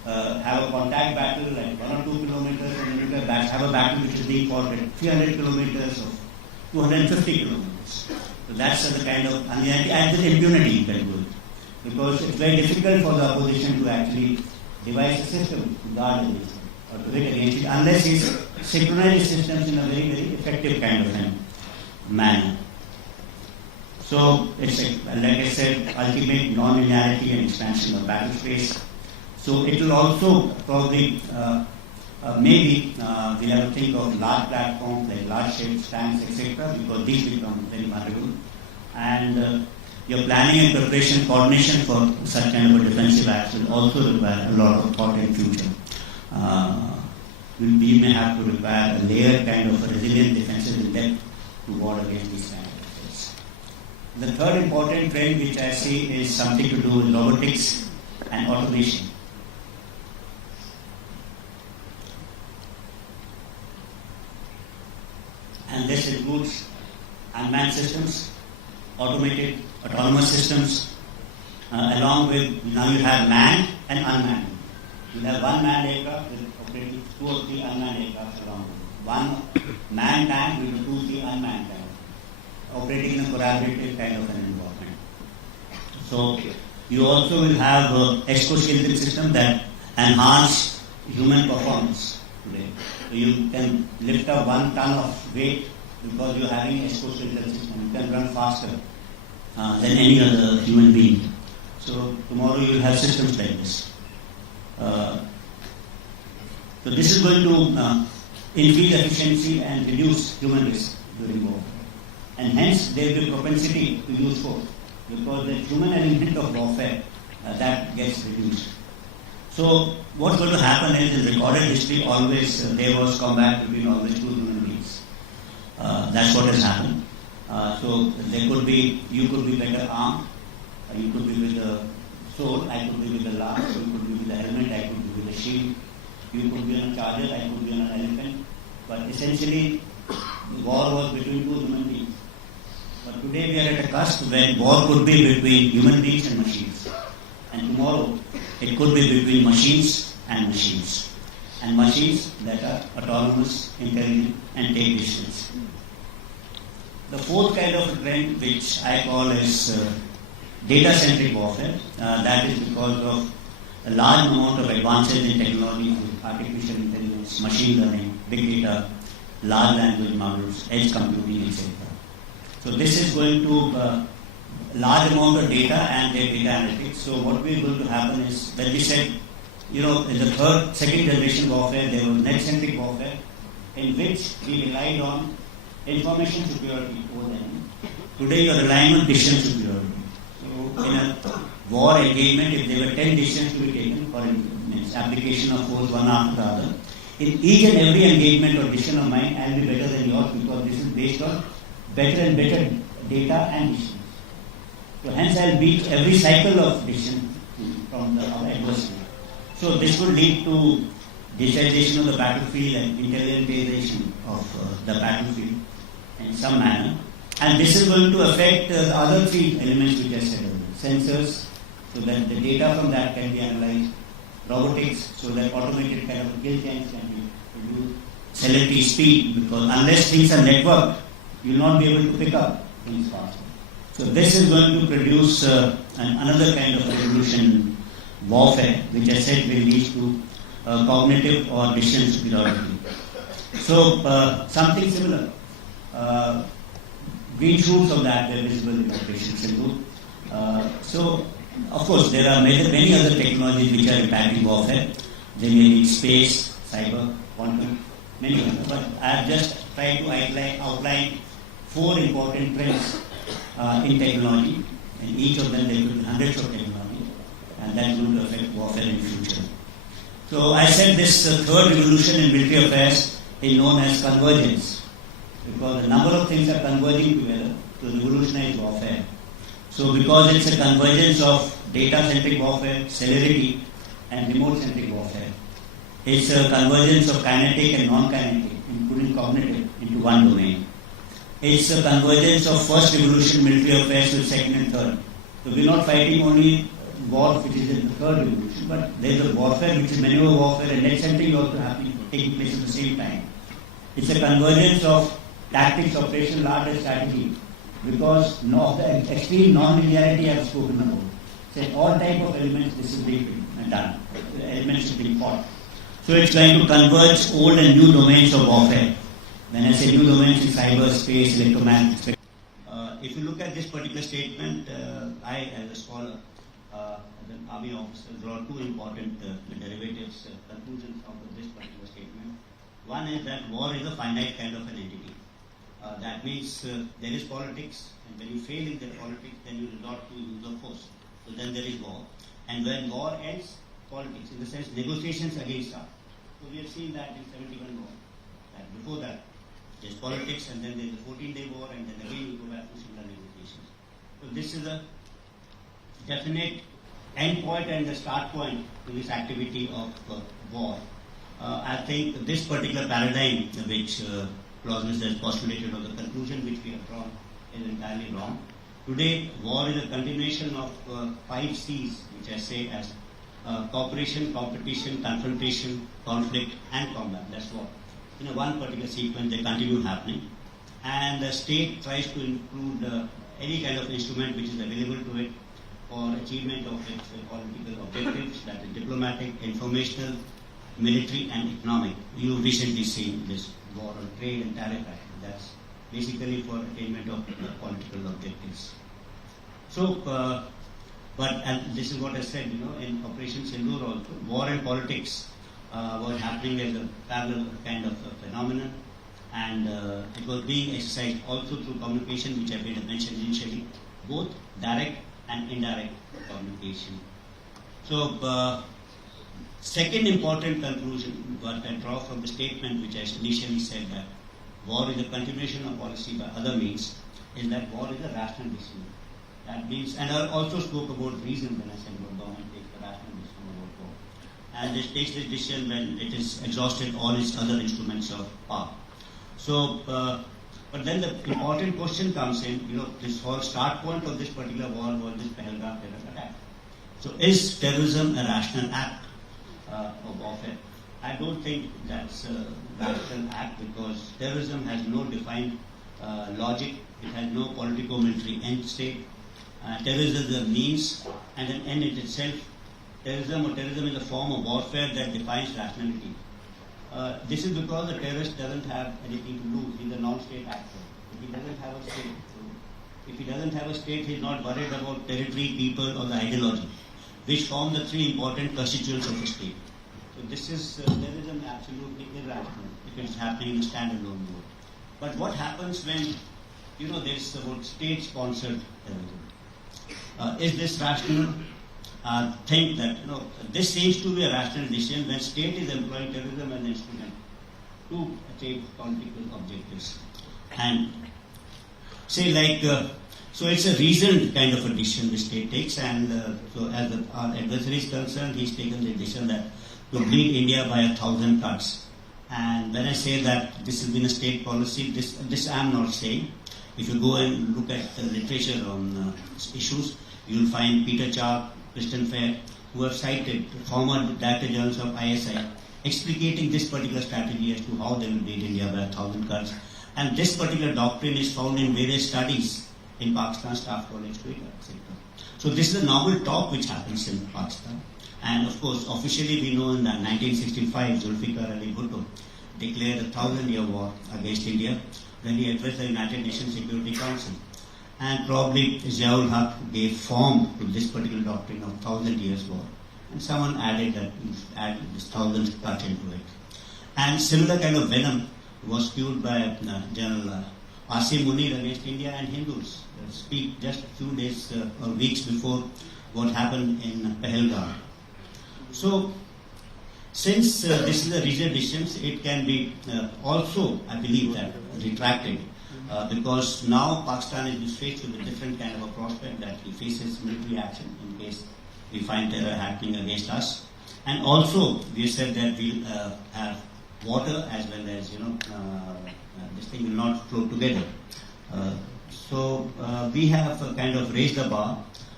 have a contact battle like 1 or 2 kilometers, and then you can have a battle which is being fought at 300 kilometers or 250 kilometers. So that's the kind of, and with impunity you can do it. Because it's very difficult for the opposition to actually devise a system to guard against it or to hit against it, unless he synchronizes systems in a very, very effective kind of a manner. So it's like I said, ultimate non-linearity and expansion of battle space. So it will also probably, maybe we'll have to think of large platforms like large ships, tanks, etc., because these become very vulnerable. And your planning and preparation, coordination for such kind of a defensive acts will also require a lot of thought in future. We may have to require a layered kind of a resilient defensive in depth to ward against these kind of threats. The third important trend which I see is something to do with robotics and automation. And this includes unmanned systems, automated, autonomous systems, along with, now you have manned and unmanned. You have one manned aircraft with operating 2 or 3 unmanned aircraft along with it. One manned tank with 2 or 3 unmanned tanks, operating in a collaborative kind of an environment. So you also will have exoskeleton system that enhance human performance today. So you can lift up 1 ton of weight because you're having an exoskeleton system. You can run faster than any other human being. So tomorrow you will have systems like this. So this is going to increase efficiency and reduce human risk during war. And hence there will be propensity to use force because the human element of warfare that gets reduced. So what's going to happen is in recorded history always there was combat between always 2 human beings. That's what has happened. So there could be, you could be better armed, you could be with a sword, I could be with a lance, you could be with a helmet, I could be with a shield, you could be on a charger, I could be on an elephant. But essentially war was between 2 human beings. But today we are at a cusp when war could be between human beings and machines. And tomorrow it could be between machines and machines. And machines that are autonomous, intelligent and take decisions. The fourth kind of trend which I call is data-centric warfare. That is because of a large amount of advances in technology, artificial intelligence, machine learning, big data, large language models, edge computing, etc. So this is going to large amount of data and their data analytics. So what we are going to happen is, when we said, in the second generation warfare, there was net-centric warfare, in which we relied on information superiority over the enemy. Today you are relying on decision superiority. So in a war engagement, if there were 10 decisions to be taken for application of force one after the other, in each and every engagement or decision of mine, I will be better than yours because this is based on better and better data and decisions. So hence I will beat every cycle of decision from our adversary. So this would lead to digitization of the battlefield and intelligentization of the battlefield in some manner. And this is going to affect the other 3 elements which I said earlier. Sensors, so that the data from that can be analyzed. Robotics, so that automated kind of kill chains can be produced. Celebrity speed, because unless things are networked, you will not be able to pick up things faster. So this is going to produce another kind of revolution warfare, which I said will lead to cognitive or decision superiority. So something similar. Green shoots of that were visible in Operation Sindoor. So of course there are many other technologies which are impacting warfare. They may need space, cyber, quantum, many others. But I have just tried to outline 4 important trends in technology, and each of them there could be hundreds of technologies, and that is going to affect warfare in the future. So I said this third revolution in military affairs is known as convergence, because a number of things are converging together to revolutionize warfare. So because it's a convergence of data-centric warfare, celerity, and remote-centric warfare. It's a convergence of kinetic and non-kinetic, including cognitive, into one domain. It's a convergence of first revolution military affairs with second and third. So we're not fighting only war which is in the third revolution, but there is a warfare which is maneuver warfare and net-centric also happening, taking place at the same time. It's a convergence of tactics, operational art and strategy, because of the extreme non-linearity I have spoken about. So all type of elements this is being done. The elements are being fought. So it's trying to converge old and new domains of warfare. When I say new domains, it's cyber, space, electromagnetic. If you look at this particular statement, I, as a scholar, as an army officer, draw two important derivatives, conclusions out of this particular statement. One is that war is a finite kind of an entity. That means there is politics, and when you fail in that politics, then you resort to use of force. So then there is war. And when war ends, politics, in the sense negotiations again start. So we have seen that in 71 war. That before that, there's politics, and then there's the 14-day war, and then again you go back to similar negotiations. So this is a definite end point and the start point to this activity of war. I think this particular paradigm which Clausewitz has postulated, or the conclusion which we have drawn, is entirely wrong. Today, war is a continuation of 5 C's, which I say as cooperation, competition, confrontation, conflict, and combat. That's what. In a one particular sequence, they continue happening. And the state tries to include any kind of instrument which is available to it for achievement of its political objectives, that is diplomatic, informational, military, and economic. You've recently seen this war on trade and tariff act. That's basically for attainment of political objectives. So, and this is what I said, in Operation Sindoor also, war and politics was happening as a parallel kind of a phenomenon, and it was being exercised also through communication, which I made a mention initially, both direct and indirect communication. So, second important conclusion what I draw from the statement which I initially said, that war is a continuation of policy by other means, is that war is a rational decision. That means, and I also spoke about reason when I said what government takes the rational decision about war. And it takes this decision when it has exhausted all its other instruments of power. So, but then the important question comes in, this whole start point of this particular war was this Pahalgam terror attack. So is terrorism a rational act of warfare? I don't think that's a rational act, because terrorism has no defined logic, it has no politico-military end state. Terrorism is a means and an end in itself. Terrorism is a form of warfare that defines rationality. This is because the terrorist doesn't have anything to lose. He's a non-state actor. If he doesn't have a state, he's not worried about territory, people, or the ideology, which form the 3 important constituents of a state. So this is terrorism absolutely irrational if it's happening in a standalone mode. But what happens when there's about state-sponsored terrorism? Is this rational? Think that this seems to be a rational decision when state is employing terrorism as an instrument to achieve political objectives. And say so it's a reasoned kind of a decision the state takes, and so as our adversary is concerned, he's taken the decision that to bleed India by 1,000 cuts. And when I say that this has been a state policy, this I am not saying. If you go and look at the literature on issues, you will find Peter Chark, Kristen Fair, who have cited former director generals of ISI, explicating this particular strategy as to how they will bleed India by 1,000 cuts. And this particular doctrine is found in various studies in Pakistan Staff College, etc. So this is a novel talk which happens in Pakistan. And of course, officially we know in 1965, Zulfikar Ali Bhutto declared a 1,000-year war against India when he addressed the United Nations Security Council. And probably Ziaul Haq gave form to this particular doctrine of 1,000 years war. And someone added that, added this 1,000 cut into it. And similar kind of venom was spewed by General Asim Munir against India and Hindus. Speak just a few days or weeks before what happened in Pahalgam. So, since this is a regional decision, it can be also, I believe, that retracted. Because now Pakistan is faced with a different kind of a prospect that he faces military action in case we find terror happening against us. And also, we said that we'll have water as well as, this thing will not flow together. So we have kind of raised the bar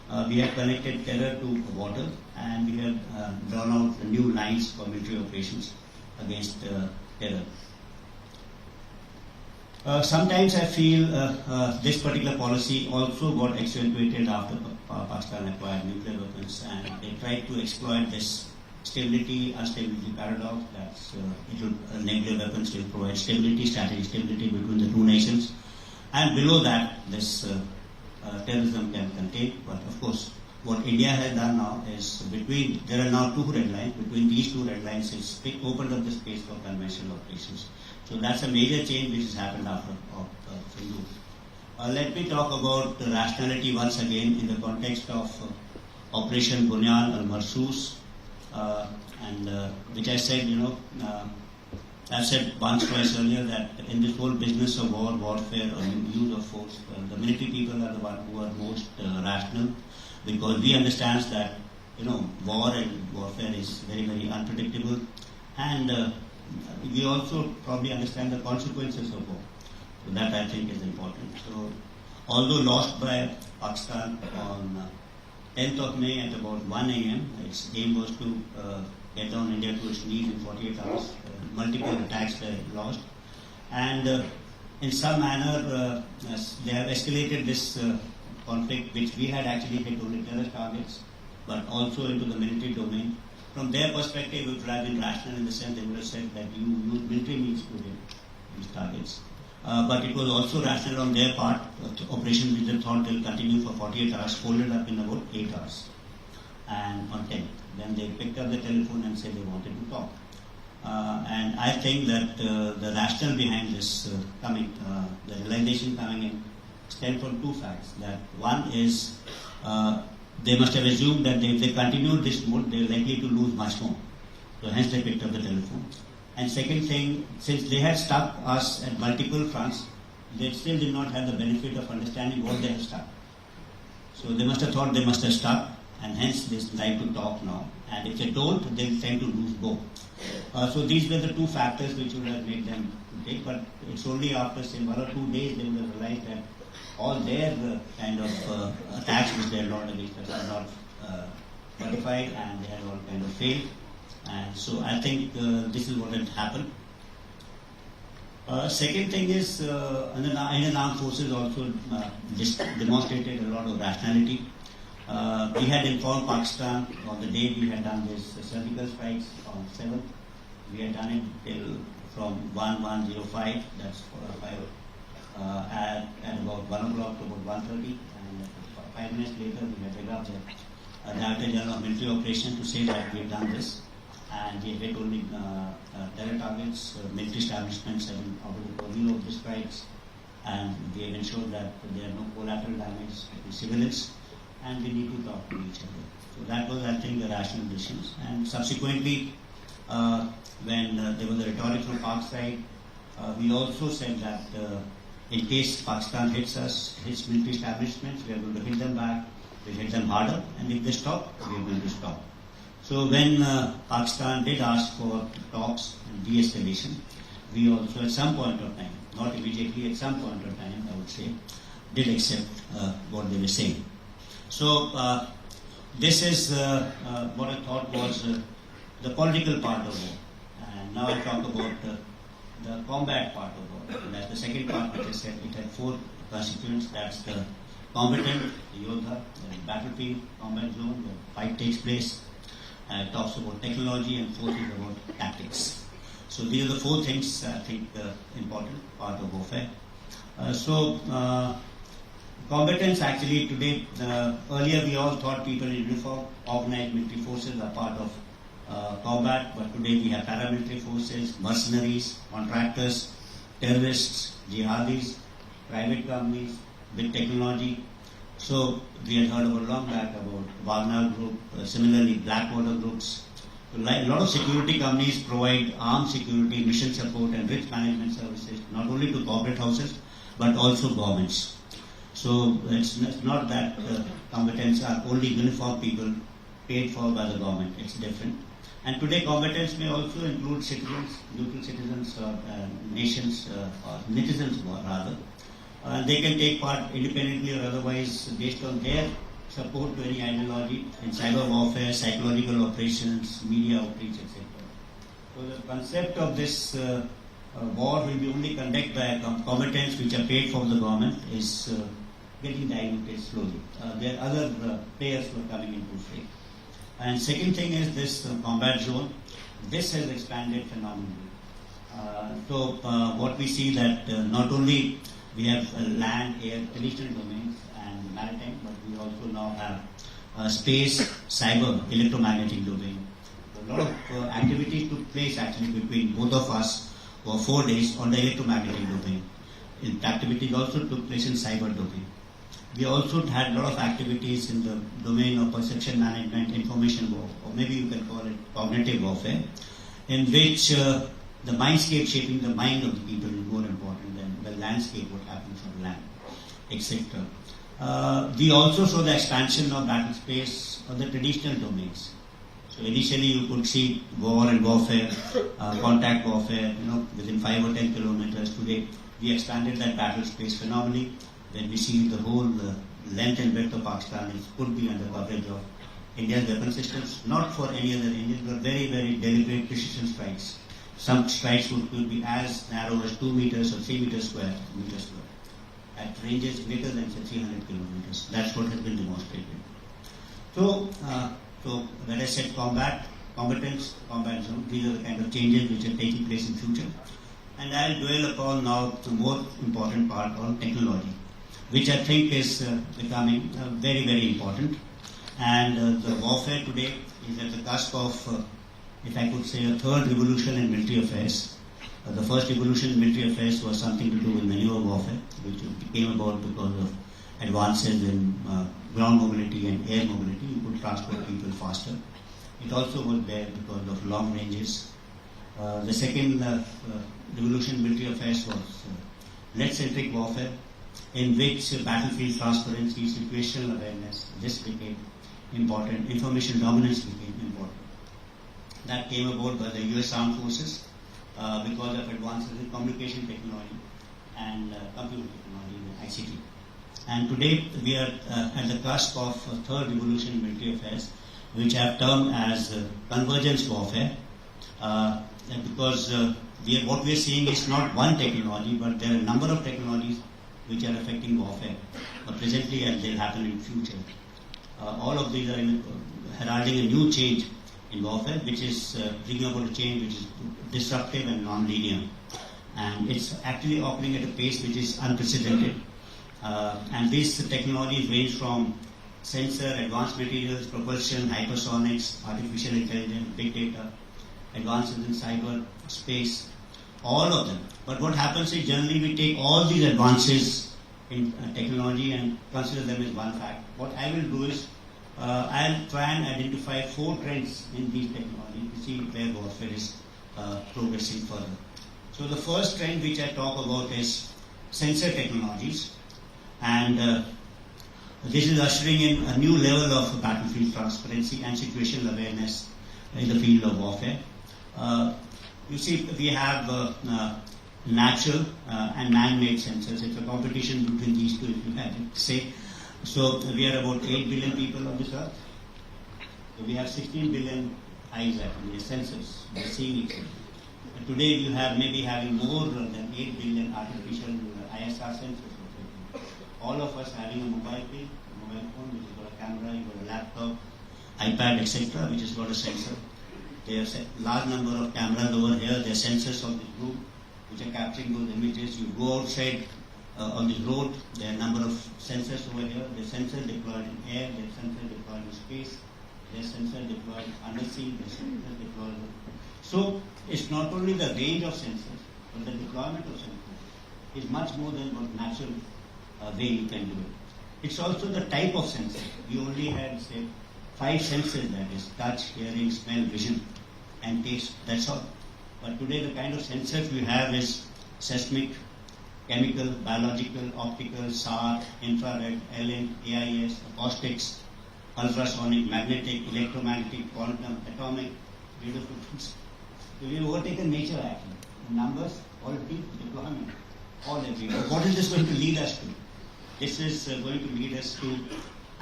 we have connected terror to water, and we have drawn out new lines for military operations against terror. Sometimes I feel this particular policy also got accentuated after Pakistan acquired nuclear weapons, and they tried to exploit this stability-unstability paradox. That's nuclear weapons will provide stability, strategic stability between the two nations, and below that, this terrorism can contain. But of course, what India has done now is there are now two red lines. Between these two red lines, it's opened up the space for conventional operations. So that's a major change which has happened after Sindoor. Let me talk about rationality once again in the context of Operation Bunyan al-Marsus, and which I said, I've said once, twice earlier that in this whole business of war, warfare, or use of force, the military people are the ones who are most rational, because we understand that war and warfare is very, very unpredictable, and we also probably understand the consequences of war. So that I think is important. So although lost by Pakistan on 10th of May at about 1 a.m., its aim was to get down India to its knees in 48 hours. Multiple attacks were launched, and in some manner they have escalated this conflict, which we had actually hit only terrorist targets, but also into the military domain. From their perspective, it would have been rational in the sense they would have said that you use military means to hit these targets. But it was also rational on their part. Operation which they thought will continue for 48 hours, folded up in about 8 hours. And on 10th, then they picked up the telephone and said they wanted to talk. And I think that the rationale behind this the realization coming in, stem from two facts. That one is they must have assumed that if they continued this mode, they were likely to lose much more. So hence they picked up the telephone. And second thing, since they had stuck us at multiple fronts, they still did not have the benefit of understanding what they had stuck. So they must have thought they must have stuck, and hence they like to talk now. And if they don't, they tend to lose both. So these were the two factors which would have made them take, but it's only after say 1 or 2 days they would have realized that all their kind of attacks which they had launched against us are not modified, and they had all kind of failed. And so I think this is what had happened. Second thing is, Indian Armed Forces also demonstrated a lot of rationality. We had informed Pakistan on the day we had done this surgical strikes on 7th. We had done it till from 11:05, that's 5, at about 1 o'clock to about 1:30, and 5 minutes later we had read up the Director General of Military Operations to say that we had done this, and we had hit only terror targets, military establishments have been out of the purview of the strikes, and we have ensured that there are no collateral damage to civilians, and we need to talk to each other. So that was, I think, the rational decisions. And subsequently, when there was a rhetoric from Pak side, we also said that in case Pakistan hits us, hits military establishments, we are going to hit them back, we'll hit them harder, and if they stop, we are going to stop. So when Pakistan did ask for talks and de-escalation, we also at some point of time, not immediately, at some point of time, I would say, did accept what they were saying. So this is what I thought was the political part of war. And now I talk about the combat part of war. And that's the second part, which I said it had 4 constituents. That's the combatant, the Yodha, the battlefield, combat zone, where fight takes place. It talks about technology, and 4th is about tactics. So these are the 4 things I think important part of warfare. Combatants actually today, earlier we all thought people in uniform, organized military forces are part of combat, but today we have paramilitary forces, mercenaries, contractors, terrorists, jihadis, private companies, big technology. So we had heard about long back about Wagner Group, similarly Blackwater groups. So a lot of security companies provide armed security, mission support and risk management services, not only to corporate houses, but also governments. So it's not that combatants are only uniformed people paid for by the government. It's different. And today combatants may also include citizens, neutral citizens or nations, or netizens rather. They can take part independently or otherwise based on their support to any ideology in cyber warfare, psychological operations, media outreach, etc. So the concept of this war will be only conducted by combatants which are paid from the government is getting diluted slowly. There are other players who are coming into play. And second thing is this combat zone. This has expanded phenomenally. So what we see that not only we have land, air, traditional domains and maritime, but we also now have space, cyber, electromagnetic domain. A lot of activity took place actually between both of us for 4 days on the electromagnetic domain. Activities also took place in cyber domain. We also had a lot of activities in the domain of perception management, information war, or maybe you can call it cognitive warfare, in which the mindscape, shaping the mind of the people, is more important than the landscape, what happens on land, etc. We also saw the expansion of battle space of the traditional domains. So initially you could see war and warfare, contact warfare, within 5 or 10 kilometers. Today we expanded that battle space phenomenally. When we see the whole length and breadth of Pakistan, it could be under coverage of India's weapon systems, not for any other Indians, but very, very deliberate precision strikes. Some strikes could be as narrow as 2 meters or 3 meters square, at ranges greater than 300 kilometers. That's what has been demonstrated. So when I said combatants, combat zone, these are the kind of changes which are taking place in future. And I'll dwell upon now the more important part on technology, which I think is becoming very, very important. And the warfare today is at the cusp of, if I could say, a third revolution in military affairs. The first revolution in military affairs was something to do with maneuver warfare, which came about because of advances in ground mobility and air mobility. You could transport people faster. It also was there because of long ranges. The second revolution in military affairs was net-centric warfare, in which battlefield transparency, situational awareness, this became important. Information dominance became important. That came about by the US Armed Forces because of advances in communication technology and computer technology, ICT. And today we are at the cusp of a third revolution in military affairs, which I have termed as convergence warfare, because what we are seeing is not one technology, but there are a number of technologies which are affecting warfare, presently and they'll happen in future. All of these are heralding a new change in warfare, which is bringing about a change which is disruptive and non-linear. And it's actually operating at a pace which is unprecedented. And these technologies range from sensor, advanced materials, propulsion, hypersonics, artificial intelligence, big data, advances in cyber space, all of them. But what happens is generally we take all these advances in technology and consider them as one fact. What I will do is I'll try and identify 4 trends in these technologies to see where warfare is progressing further. So the first trend which I talk about is sensor technologies, and this is ushering in a new level of battlefield transparency and situational awareness in the field of warfare. You see, we have natural and man-made sensors. It's a competition between these two, if you have to say. So we are about 8 billion people on this earth. So we have 16 billion eyes actually, sensors. They're seeing each other. And today you have maybe having more than 8 billion artificial ISR sensors. All of us having a mobile phone, which has got a camera, you've got a laptop, iPad, etc., which has got a sensor. There's a large number of cameras over here. There are sensors on this room which are capturing those images. You go outside on this road, there are a number of sensors over here. There are sensors deployed in air, there are sensors deployed in space, there are sensors deployed under sea, there are sensors deployed. So it's not only the range of sensors, but the deployment of sensors is much more than what natural way you can do it. It's also the type of sensor. We only had, say, 5 senses, that is touch, hearing, smell, vision, and taste. That's all. But today the kind of sensors we have is seismic, chemical, biological, optical, SAR, infrared, LN, AIS, acoustics, ultrasonic, magnetic, electromagnetic, quantum, atomic, radio frequency. So we've overtaken nature actually. The numbers, quality, deployment, all everywhere. What is this going to lead us to? This is going to lead us to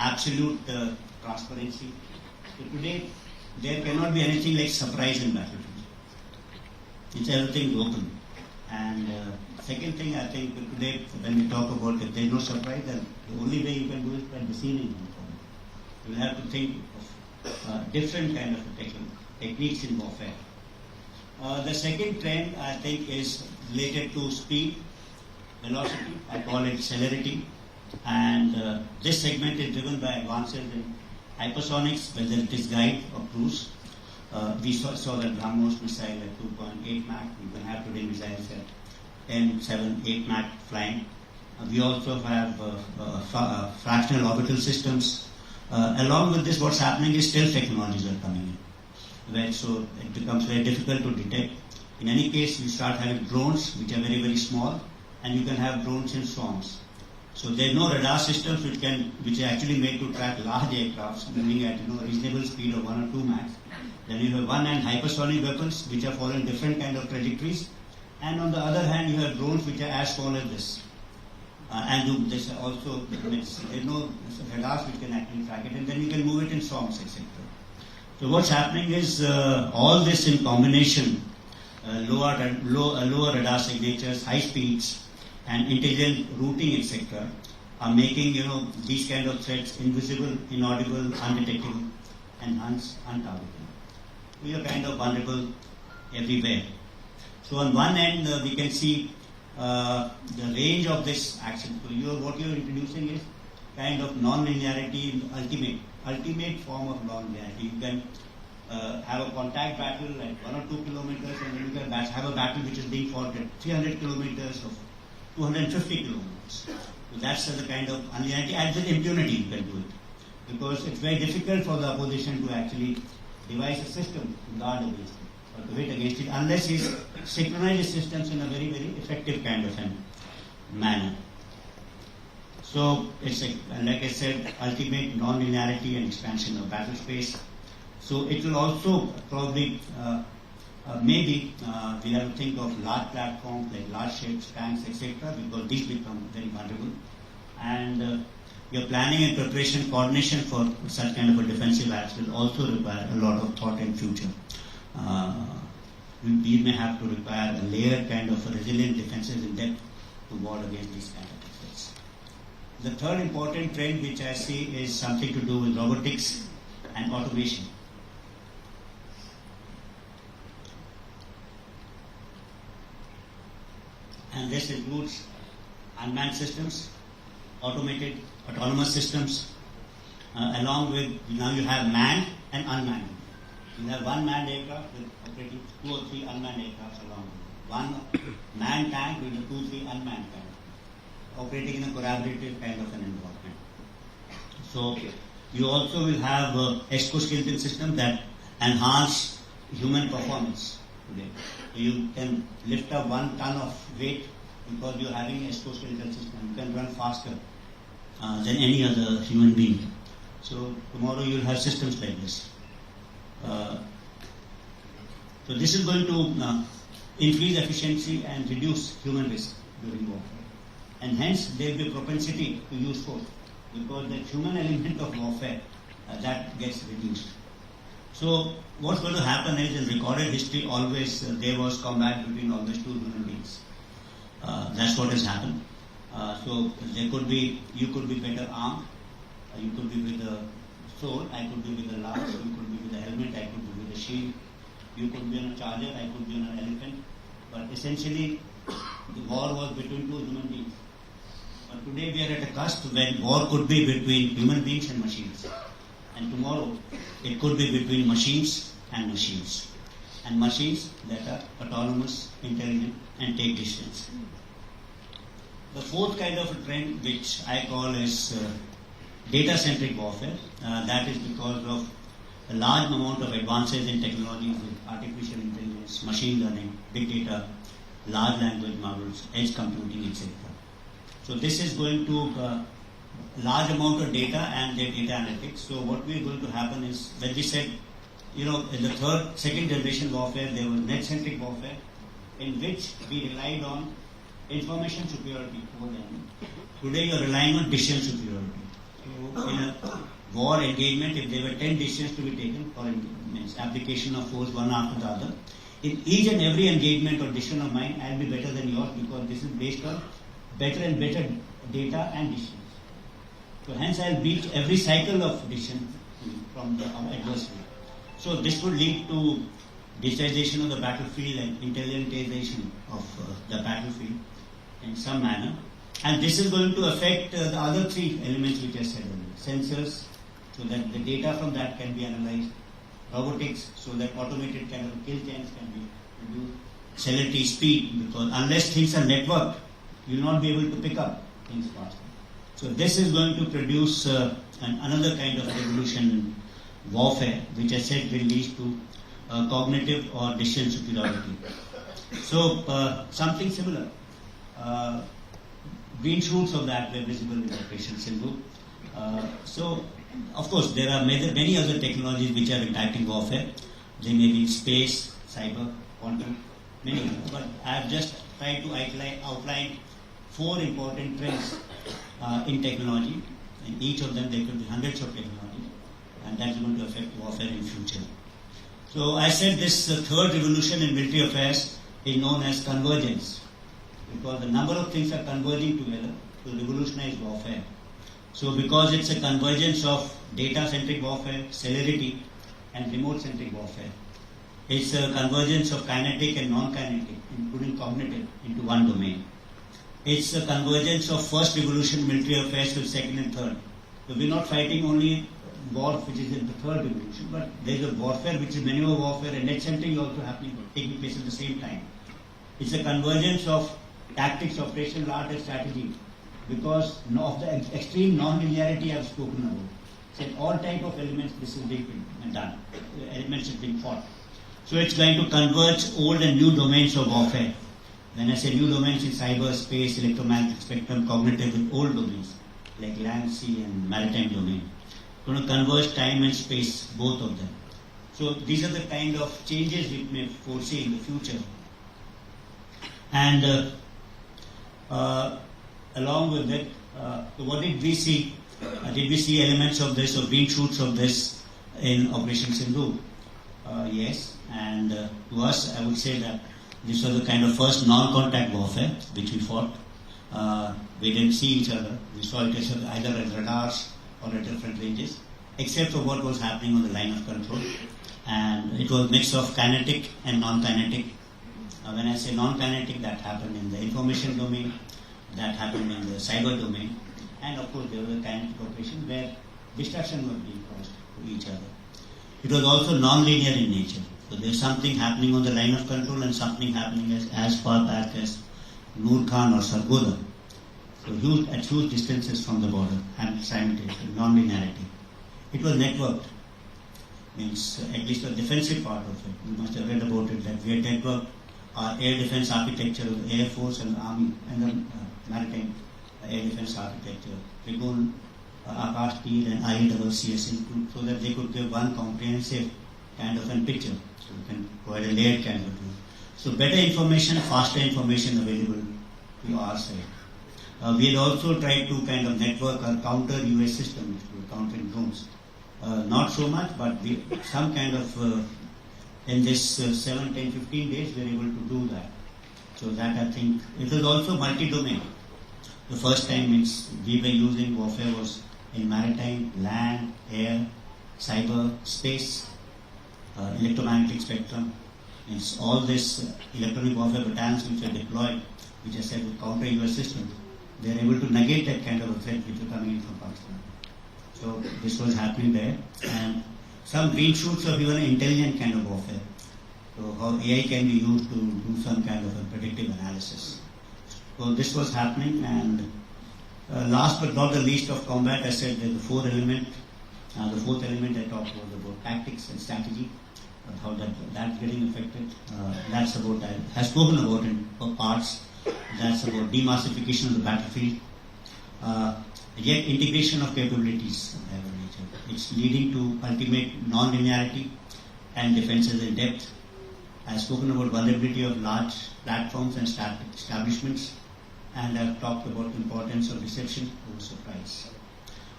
absolute transparency. So today, there cannot be anything like surprise in battlefield. It's everything open. And second thing, I think today, when we talk about if there's no surprise, then the only way you can do it by deceiving them. You have to think of different kind of techniques in warfare. The second trend, I think, is related to speed, velocity. I call it celerity. And this segment is driven by advances in hypersonics, whether it is guide or cruise. We saw that BrahMos missile at 2.8 Mach. We can have today missiles at 10, 7, 8 Mach flying. We also have fractional orbital systems. Along with this, what's happening is stealth technologies are coming in. Right? So it becomes very difficult to detect. In any case, you start having drones, which are very, very small, and you can have drones in swarms. So there are no radar systems which are actually made to track large aircrafts, moving at a reasonable speed of 1 or 2 Mach. Then you have one hand hypersonic weapons, which are following different kind of trajectories, and on the other hand, you have drones which are as small as this. And this also, there are no radars which can actually track it, and then you can move it in swarms, etc. So what's happening is all this in combination, lower radar signatures, high speeds, and intelligent routing, etc., are making these kind of threats invisible, inaudible, undetectable, and hence untargeted. We are kind of vulnerable everywhere. So on one end, we can see the range of this action. So what you're introducing is kind of non-linearity in ultimate form of non-linearity. You can have a contact battle at 1 or 2 kilometers, and then you can have a battle which is being fought at 300 kilometers or 250 kilometers. So that's the kind of unlinearity, and with impunity you can do it. Because it's very difficult for the opposition to actually devise a system to guard against it, or to hit against it, unless he synchronizes systems in a very, very effective kind of manner. So it's like I said, ultimate non-linearity and expansion of battle space. So it will also probably, maybe we have to think of large platforms like large ships, tanks, etc., because these become very vulnerable. And your planning and preparation, coordination for such kind of a defensive acts will also require a lot of thought and future. We may have to require a layered kind of a resilient defenses in depth to ward against these kind of threats. The third important trend which I see is something to do with robotics and automation. And this includes unmanned systems, autonomous systems, along with, now you have manned and unmanned. You have one manned aircraft with operating 2 or 3 unmanned aircrafts along with one manned tank with 2 or 3 unmanned tanks, operating in a collaborative kind of an environment. So you also will have exoskeleton systems that enhance human performance today. So you can lift up 1 ton of weight because you're having an exoskeleton system. You can run faster than any other human being. So tomorrow you'll have systems like this. So this is going to increase efficiency and reduce human risk during warfare. And hence there will be a propensity to use force because the human element of warfare that gets reduced. So what's going to happen is in recorded history always there was combat between always 2 human beings. That's what has happened. So there could be, you could be better armed, you could be with a sword, I could be with a lance, you could be with a helmet, I could be with a shield, you could be on a charger, I could be on an elephant. But essentially the war was between 2 human beings. But today we are at a cusp when war could be between human beings and machines. And tomorrow it could be between machines and machines. And machines that are autonomous, intelligent, and take decisions. The fourth kind of a trend which I call is data-centric warfare. That is because of a large amount of advances in technologies with artificial intelligence, machine learning, big data, large language models, edge computing, etc. So this is going to large amount of data and their data analytics. So what we are going to happen is, when we said, in the second generation warfare, there was net-centric warfare, in which we relied on information superiority more than. Today you are relying on decision superiority. So in a war engagement, if there were 10 decisions to be taken for application of force one after the other, in each and every engagement or decision of mine, I'll be better than yours because this is based on better and better data and decisions. So hence I'll beat every cycle of decision from the adversary. So this would lead to digitization of the battlefield and intelligentization of the battlefield in some manner. And this is going to affect the other three elements which I said earlier. Sensors, so that the data from that can be analyzed. Robotics, so that automated kind of kill chains can be reduced. Celerity, speed, because unless things are networked, you will not be able to pick up things faster. So this is going to produce another kind of revolution in warfare, which I said will lead to cognitive or decision superiority. So something similar. Green shoots of that were visible in Operation Sindoor. So, of course, there are many other technologies which are impacting warfare. They may be space, cyber, quantum, many others. But I have just tried to outline 4 important trends in technology. In each of them, there could be hundreds of technologies, and that is going to affect warfare in future. So I said this third revolution in military affairs is known as convergence, because the number of things are converging together to revolutionize warfare. So because it's a convergence of data-centric warfare, celerity, and remote-centric warfare, it's a convergence of kinetic and non-kinetic, including cognitive, into one domain. It's a convergence of first revolution military affairs with second and third. So we're not fighting only war which is in the third revolution, but there's a warfare which is maneuver warfare and net-centric also taking place at the same time. It's a convergence of tactics, operational art and strategy, because of the extreme non-linearity I've spoken about. So in all type of elements this is being done. Elements is being fought. So it's going to converge old and new domains of warfare. When I say new domains in cyber, space, electromagnetic spectrum, cognitive, with old domains like land, sea and maritime domain. Going to converge time and space, both of them. So these are the kind of changes we may foresee in the future. And along with it, what did we see? Did we see elements of this or green shoots of this in Operation Sindoor? Yes, and to us, I would say that this was the kind of first non-contact warfare which we fought. We didn't see each other. We saw it as either as radars or at different ranges, except for what was happening on the line of control. And it was a mix of kinetic and non-kinetic. When I say non-kinetic, that happened in the information domain, that happened in the cyber domain, and of course there was a kinetic operation where destruction was being caused to each other. It was also non-linear in nature. So there's something happening on the line of control and something happening as far back as Noor Khan or Sargodha. So at huge distances from the border and simultaneously, non-linearity. It was networked, means at least the defensive part of it. You must have read about it, that we had networked our air defense architecture of the Air Force and the Army and the maritime air defense architecture, Trigun, Akash Tir and IACS, so that they could give one comprehensive kind of a picture. So we can provide a layered kind of tool. So better information, faster information available to our side. We had also tried to kind of network our counter US system, which were countering drones. Not so much, but some kind of in this 7, 10, 15 days we were able to do that. So that I think, it was also multi-domain. The first time we were using warfare was in maritime, land, air, cyber, space, electromagnetic spectrum. It's all this electronic warfare battalions which are deployed, which I said with counter US systems, they are able to negate that kind of a threat which are coming in from Pakistan. So this was happening there, and some green shoots of even intelligent kind of warfare. So how AI can be used to do some kind of a predictive analysis. So this was happening, and last but not the least of combat, I said there's the fourth element. The fourth element I talked about tactics and strategy, how that's getting affected. That's about, I have spoken about in parts. That's about demassification of the battlefield. Yet integration of capabilities of their nature. It's leading to ultimate non-linearity and defenses in depth. I've spoken about vulnerability of large platforms and establishments, and I've talked about importance of deception over surprise.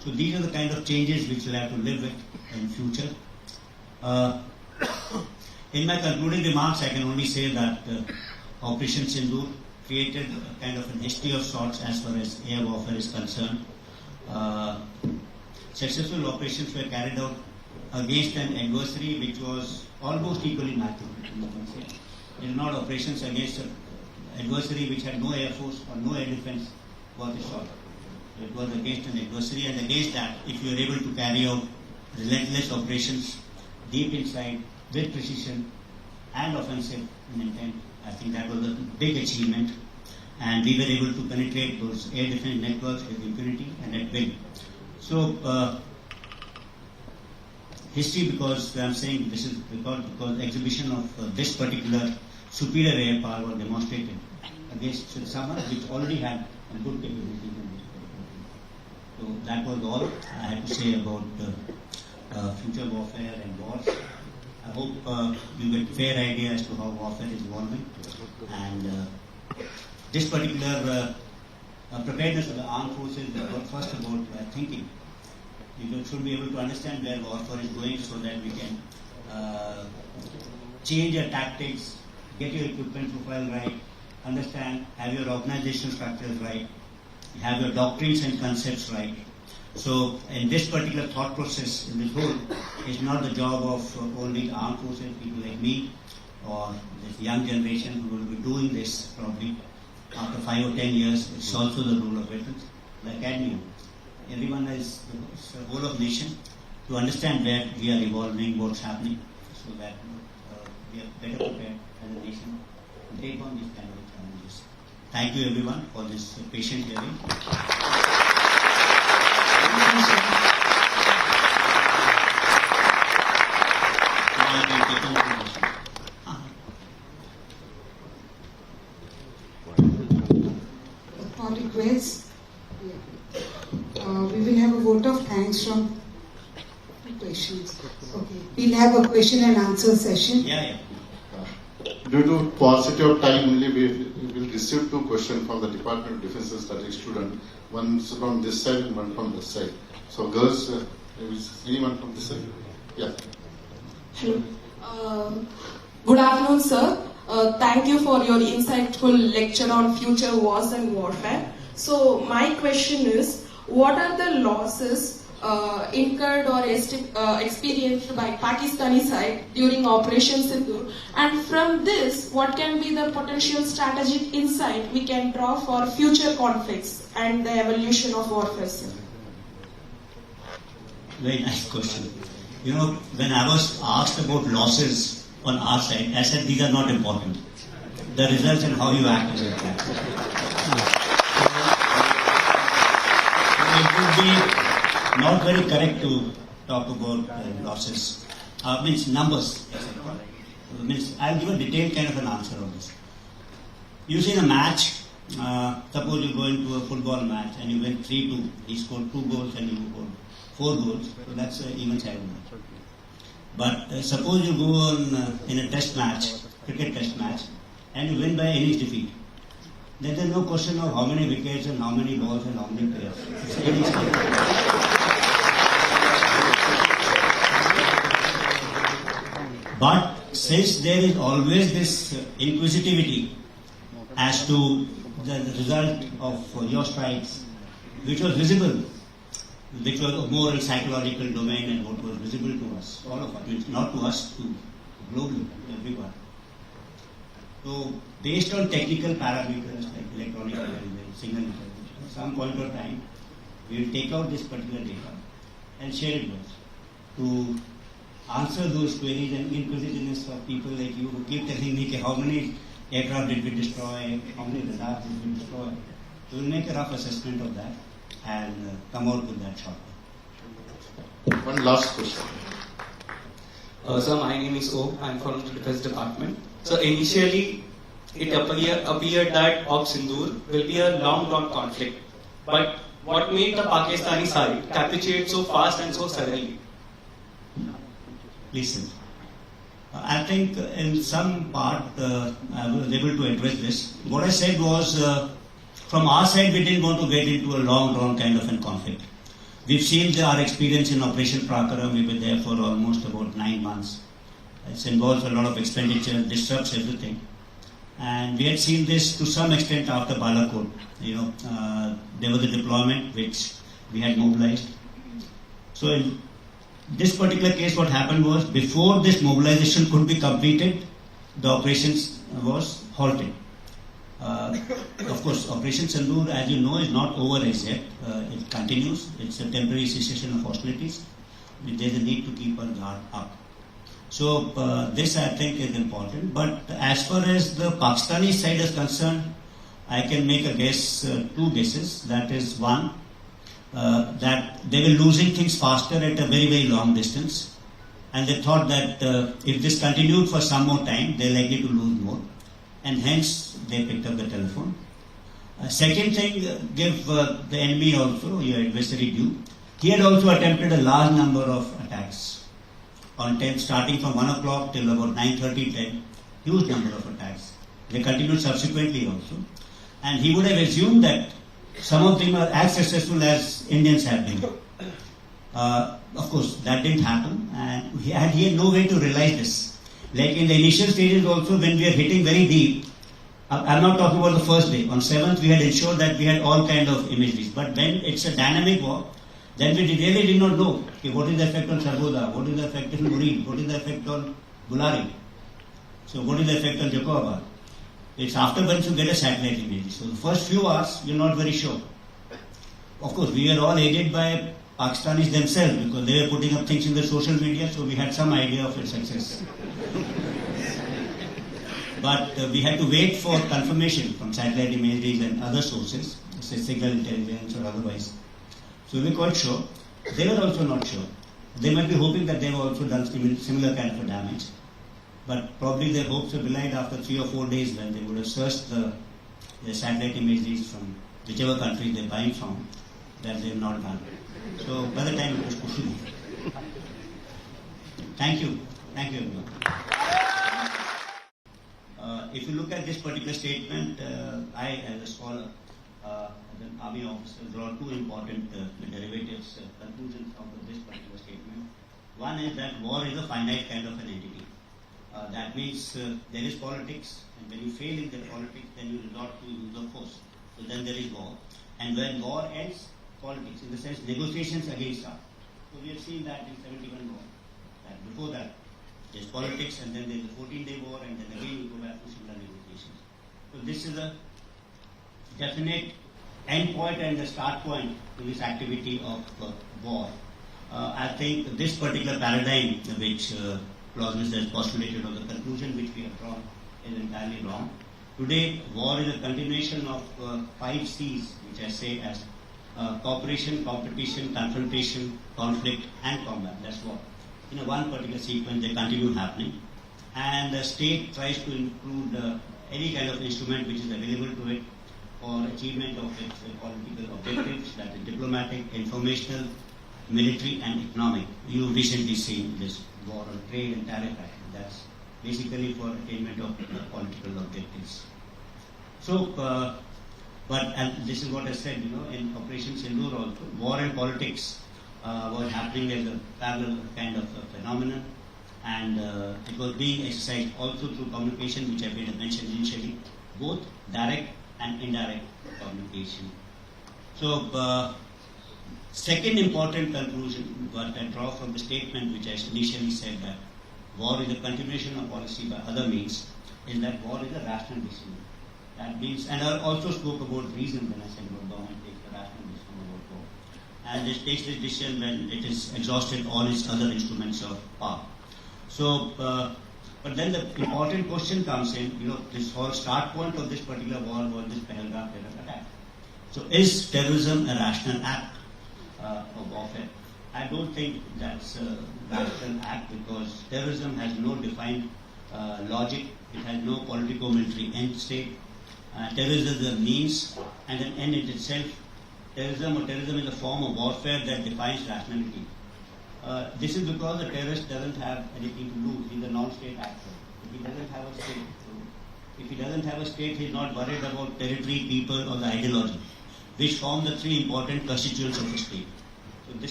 So these are the kind of changes which we'll have to live with in future. In my concluding remarks, I can only say that Operation Sindoor created a kind of an history of sorts as far as air warfare is concerned. Successful operations were carried out against an adversary which was almost equally matched. It is not operations against an adversary which had no air force or no air defense worth a shot. It was against an adversary, and against that, if you are able to carry out relentless operations deep inside with precision and offensive in intent, I think that was a big achievement, and we were able to penetrate those air defense networks with impunity and at will. So, history, because I'm saying this is because exhibition of this particular superior air power was demonstrated against someone which already had a good capability. So that was all I had to say about future warfare and wars. I hope you get a fair idea as to how warfare is evolving, and this particular preparedness of the armed forces is first about thinking. You should be able to understand where warfare is going so that we can change your tactics, get your equipment profile right, understand, have your organizational structures right, have your doctrines and concepts right. So in this particular thought process, in this whole, it's not the job of only the armed forces, people like me or this young generation who will be doing this probably after 5 or 10 years. It's also the role of veterans, the academy. Everyone is the whole of nation to understand where we are evolving, what's happening, so that we are better prepared as a nation to take on these kind of challenges. Thank you everyone for this patient hearing. Upon request, we will have a vote of thanks from questions. Okay, we'll have a question and answer session. Yeah. Due to paucity of time, only we will receive 2 questions from the Department of Defense Studies student. One from this side and one from this side. So girls, is anyone from this side? Yeah. Hello. Good afternoon, sir. Thank you for your insightful lecture on future wars and warfare. So my question is, what are the losses incurred or experienced by Pakistani side during Operation Sindoor, and from this, what can be the potential strategic insight we can draw for future conflicts and the evolution of warfare, sir? Very nice question. You know, when I was asked about losses on our side, I said these are not important. The results and how you act is important. It would be not very correct to talk about losses. Means numbers, etc. Means I'll give a detailed kind of an answer on this. You see in a match, suppose you go into a football match and you win 3-2. He scored 2 goals and you scored 4 goals. So that's an even side match. But suppose you go on in a test match, cricket test match, and you win by innings defeat. Then there's no question of how many wickets and how many balls and how many players. It's innings defeat. But since there is always this inquisitivity as to the result of your strikes, which was visible, which was a moral, psychological domain, and what was visible to us, all of us, not to us, to globally, everyone. So, based on technical parameters like electronic signal intelligence, at some point of time, we will take out this particular data and share it with us to answer those queries and inquisitiveness of people like you who keep telling me how many aircraft did we destroy, how many radars did we destroy. So we'll make a rough assessment of that and come out with that short. One last question. Sir, my name is O. I'm from the Defense Department. So initially, it appeared that Op Sindoor will be a long conflict. But what made the Pakistani side capitulate so fast and so suddenly? Listen, I think in some part I was able to address this. What I said was, from our side, we didn't want to get into a long-drawn kind of a conflict. We've seen our experience in Operation Prakara. We were there for almost about 9 months. It involves a lot of expenditure, disrupts everything. And we had seen this to some extent after Balakot. There was a deployment which we had mobilized. So in this particular case, what happened was, before this mobilization could be completed, the operations was halted. Of course, Operation Sindoor, as you know, is not over as yet. It continues. It's a temporary cessation of hostilities. There's a need to keep our guard up. So this, I think, is important. But as far as the Pakistani side is concerned, I can make a guess, 2 guesses. That is, one, that they were losing things faster at a very, very long distance. And they thought that if this continued for some more time, they're likely to lose more. And hence, they picked up the telephone. Second thing, give the enemy also, your adversary due. He had also attempted a large number of attacks. On 10, starting from 1 o'clock till about 9:30, 10, huge number of attacks. They continued subsequently also. And he would have assumed that some of them are as successful as Indians have been. Of course, that didn't happen, and he had no way to realize this. Like in the initial stages also, when we are hitting very deep, I'm not talking about the first day. On 7th, we had ensured that we had all kind of imageries. But when it's a dynamic war, then we really did not know what is the effect on Sargoda, what is the effect on Murid, what is the effect on Bulari. So what is the effect on Jacoba? It's after once you get a satellite image. So the first few hours, you're not very sure. Of course, we were all aided by Pakistanis themselves because they were putting up things in the social media, so we had some idea of its success. But we had to wait for confirmation from satellite imageries and other sources, say signal intelligence or otherwise. So we were quite sure. They were also not sure. They might be hoping that they have also done similar kind of a damage. But probably their hopes were belied after 3 or 4 days when they would have searched the satellite imageries from whichever country they're buying from, that they have not done. So by the time it was pushing. Thank you. Thank you, everyone. If you look at this particular statement, I, as a scholar, as an army officer, draw 2 important derivatives, conclusions from this particular statement. One is that war is a finite kind of an entity. That means there is politics, and when you fail in that politics, then you resort to use of force. So then there is war. And when war ends, politics, in the sense negotiations again start. So we have seen that in 71 war. That before that, there's politics, and then there's the 14-day war, and then again you go back to similar negotiations. So this is a definite end point and the start point to this activity of war. I think this particular paradigm which Clausewitz has postulated, or the conclusion which we have drawn, is entirely wrong. Today, war is a continuation of 5 C's, which I say as cooperation, competition, confrontation, conflict, and combat. That's war. In one particular sequence, they continue happening. And the state tries to include any kind of instrument which is available to it for achievement of its political objectives, that is diplomatic, informational, military, and economic. You've recently seen this war on trade and tariff action. That's basically for attainment of political objectives. So, and this is what I said, in Operation Sindoor also, war and politics was happening as a parallel kind of a phenomenon, and it was being exercised also through communication, which I made a mention initially, both direct and indirect communication. So, second important conclusion, what I draw from the statement which I initially said, that war is a continuation of policy by other means, is that war is a rational decision. That means, and I also spoke about reason when I said about government takes a rational decision about war. And it takes this decision when it has exhausted all its other instruments of power. So, but then the important question comes in, this whole start point of this particular war was this Pahalgam terror attack. So is terrorism a rational act of warfare? I don't think that's a rational act, because terrorism has no defined logic, it has no politico-military end state. Terrorism is a means and an end in itself. Terrorism is a form of warfare that defines rationality. This is because the terrorist doesn't have anything to lose. He's a non-state actor. If he doesn't have a state, he's not worried about territory, people, or the ideology, which form the 3 important constituents of the state. So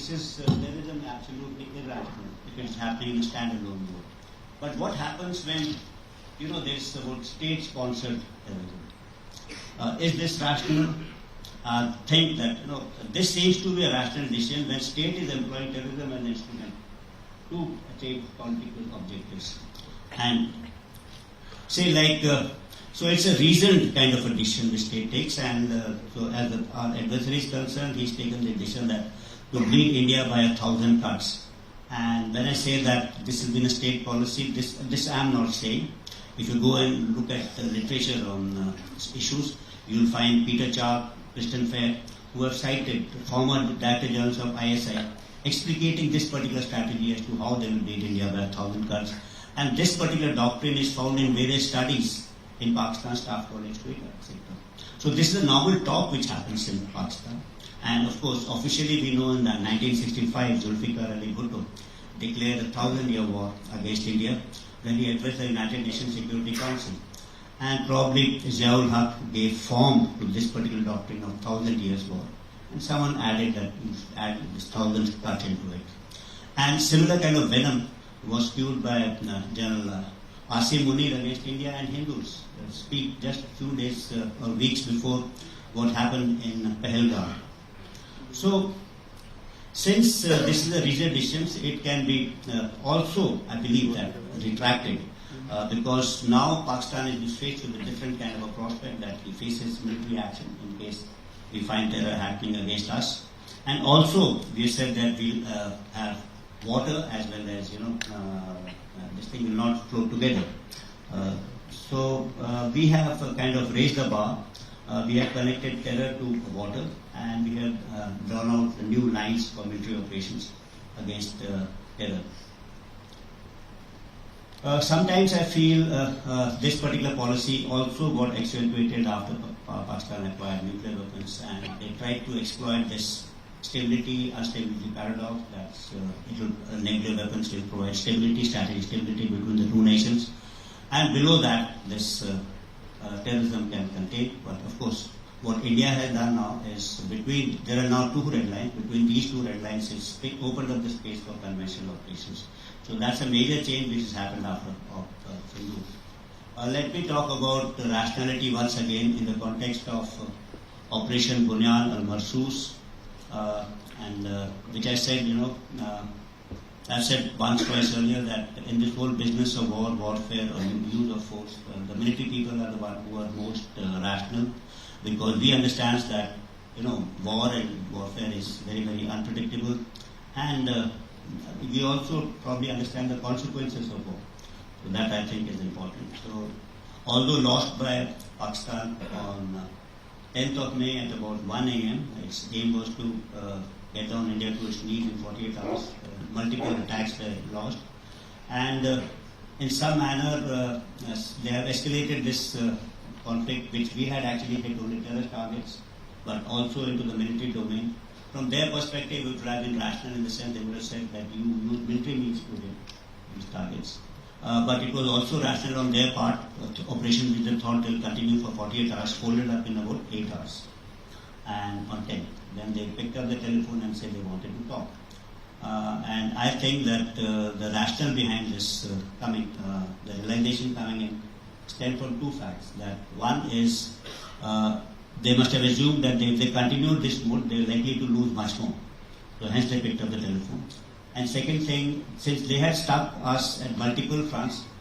is terrorism absolutely irrational if it's happening in a standalone mode. But what happens when, there's the word state-sponsored terrorism? Is this rational? Think that, this seems to be a rational decision when state is employing terrorism as an instrument to achieve political objectives. And say so it's a reasoned kind of a decision the state takes, and so as our adversary is concerned, he's taken the decision that to bleed India by 1,000 cuts. And when I say that this has been a state policy, this I am not saying. If you go and look at the literature on issues, you'll find Peter Chark, Kristen Fair, who have cited former Director Generals of ISI, explicating this particular strategy as to how they will bleed India by 1,000 cuts. And this particular doctrine is found in various studies in Pakistan Staff College sector. So this is a novel talk which happens in Pakistan. And of course, officially we know in 1965, Zulfikar Ali Bhutto declared a 1,000-year war against India when he addressed the United Nations Security Council. And probably Ziaul Haq gave form to this particular doctrine of 1,000 years war. And someone added this 1,000 cut into it. And similar kind of venom was fueled by General Asim Munir against India and Hindus. Speak just a few days or weeks before what happened in Pahalgam. So, since this is a recent decision, it can be also, I believe, that retracted because now Pakistan is faced with a different kind of a prospect that it faces military action in case we find terror happening against us. And also, we said that we'll have water as well as, this thing will not flow together. So we have kind of raised the bar. We have connected terror to water, and we have drawn out new lines for military operations against terror. Sometimes I feel this particular policy also got accentuated after Pakistan acquired nuclear weapons, and they tried to exploit this stability-unstability paradox that nuclear weapons will provide stability, strategic stability between the two nations, and below that this terrorism can contain. But of course, what India has done now is there are now two red lines. Between these two red lines, it's opened up the space for conventional operations. So that's a major change which has happened after Sindoor. Let me talk about rationality once again in the context of Operation Bunyan al-Marsus, and which I said, I've said once, twice earlier that in this whole business of war, warfare, or use of force, the military people are the ones who are most rational, because we understand that war and warfare is very, very unpredictable, and we also probably understand the consequences of war. So that I think is important. So although lost by Pakistan on 10th of May at about 1 a.m., its aim was to get down India to its knees in 48 hours. Multiple attacks were lost. And in some manner, they have escalated this conflict, which we had actually hit only terrorist targets, but also into the military domain. From their perspective, it would have been rational in the sense they would have said that you use military means to hit these targets. But it was also rational on their part. Operation which they thought will continue for 48 hours, folded up in about 8 hours. And on 10th, then they picked up the telephone and said they wanted to talk. And I think that the rationale behind this the realization coming in, stems from two facts. That one is they must have assumed that if they continue this mode, they are likely to lose much more. So hence they picked up the telephone. And second thing, since they had stuck us at multiple fronts,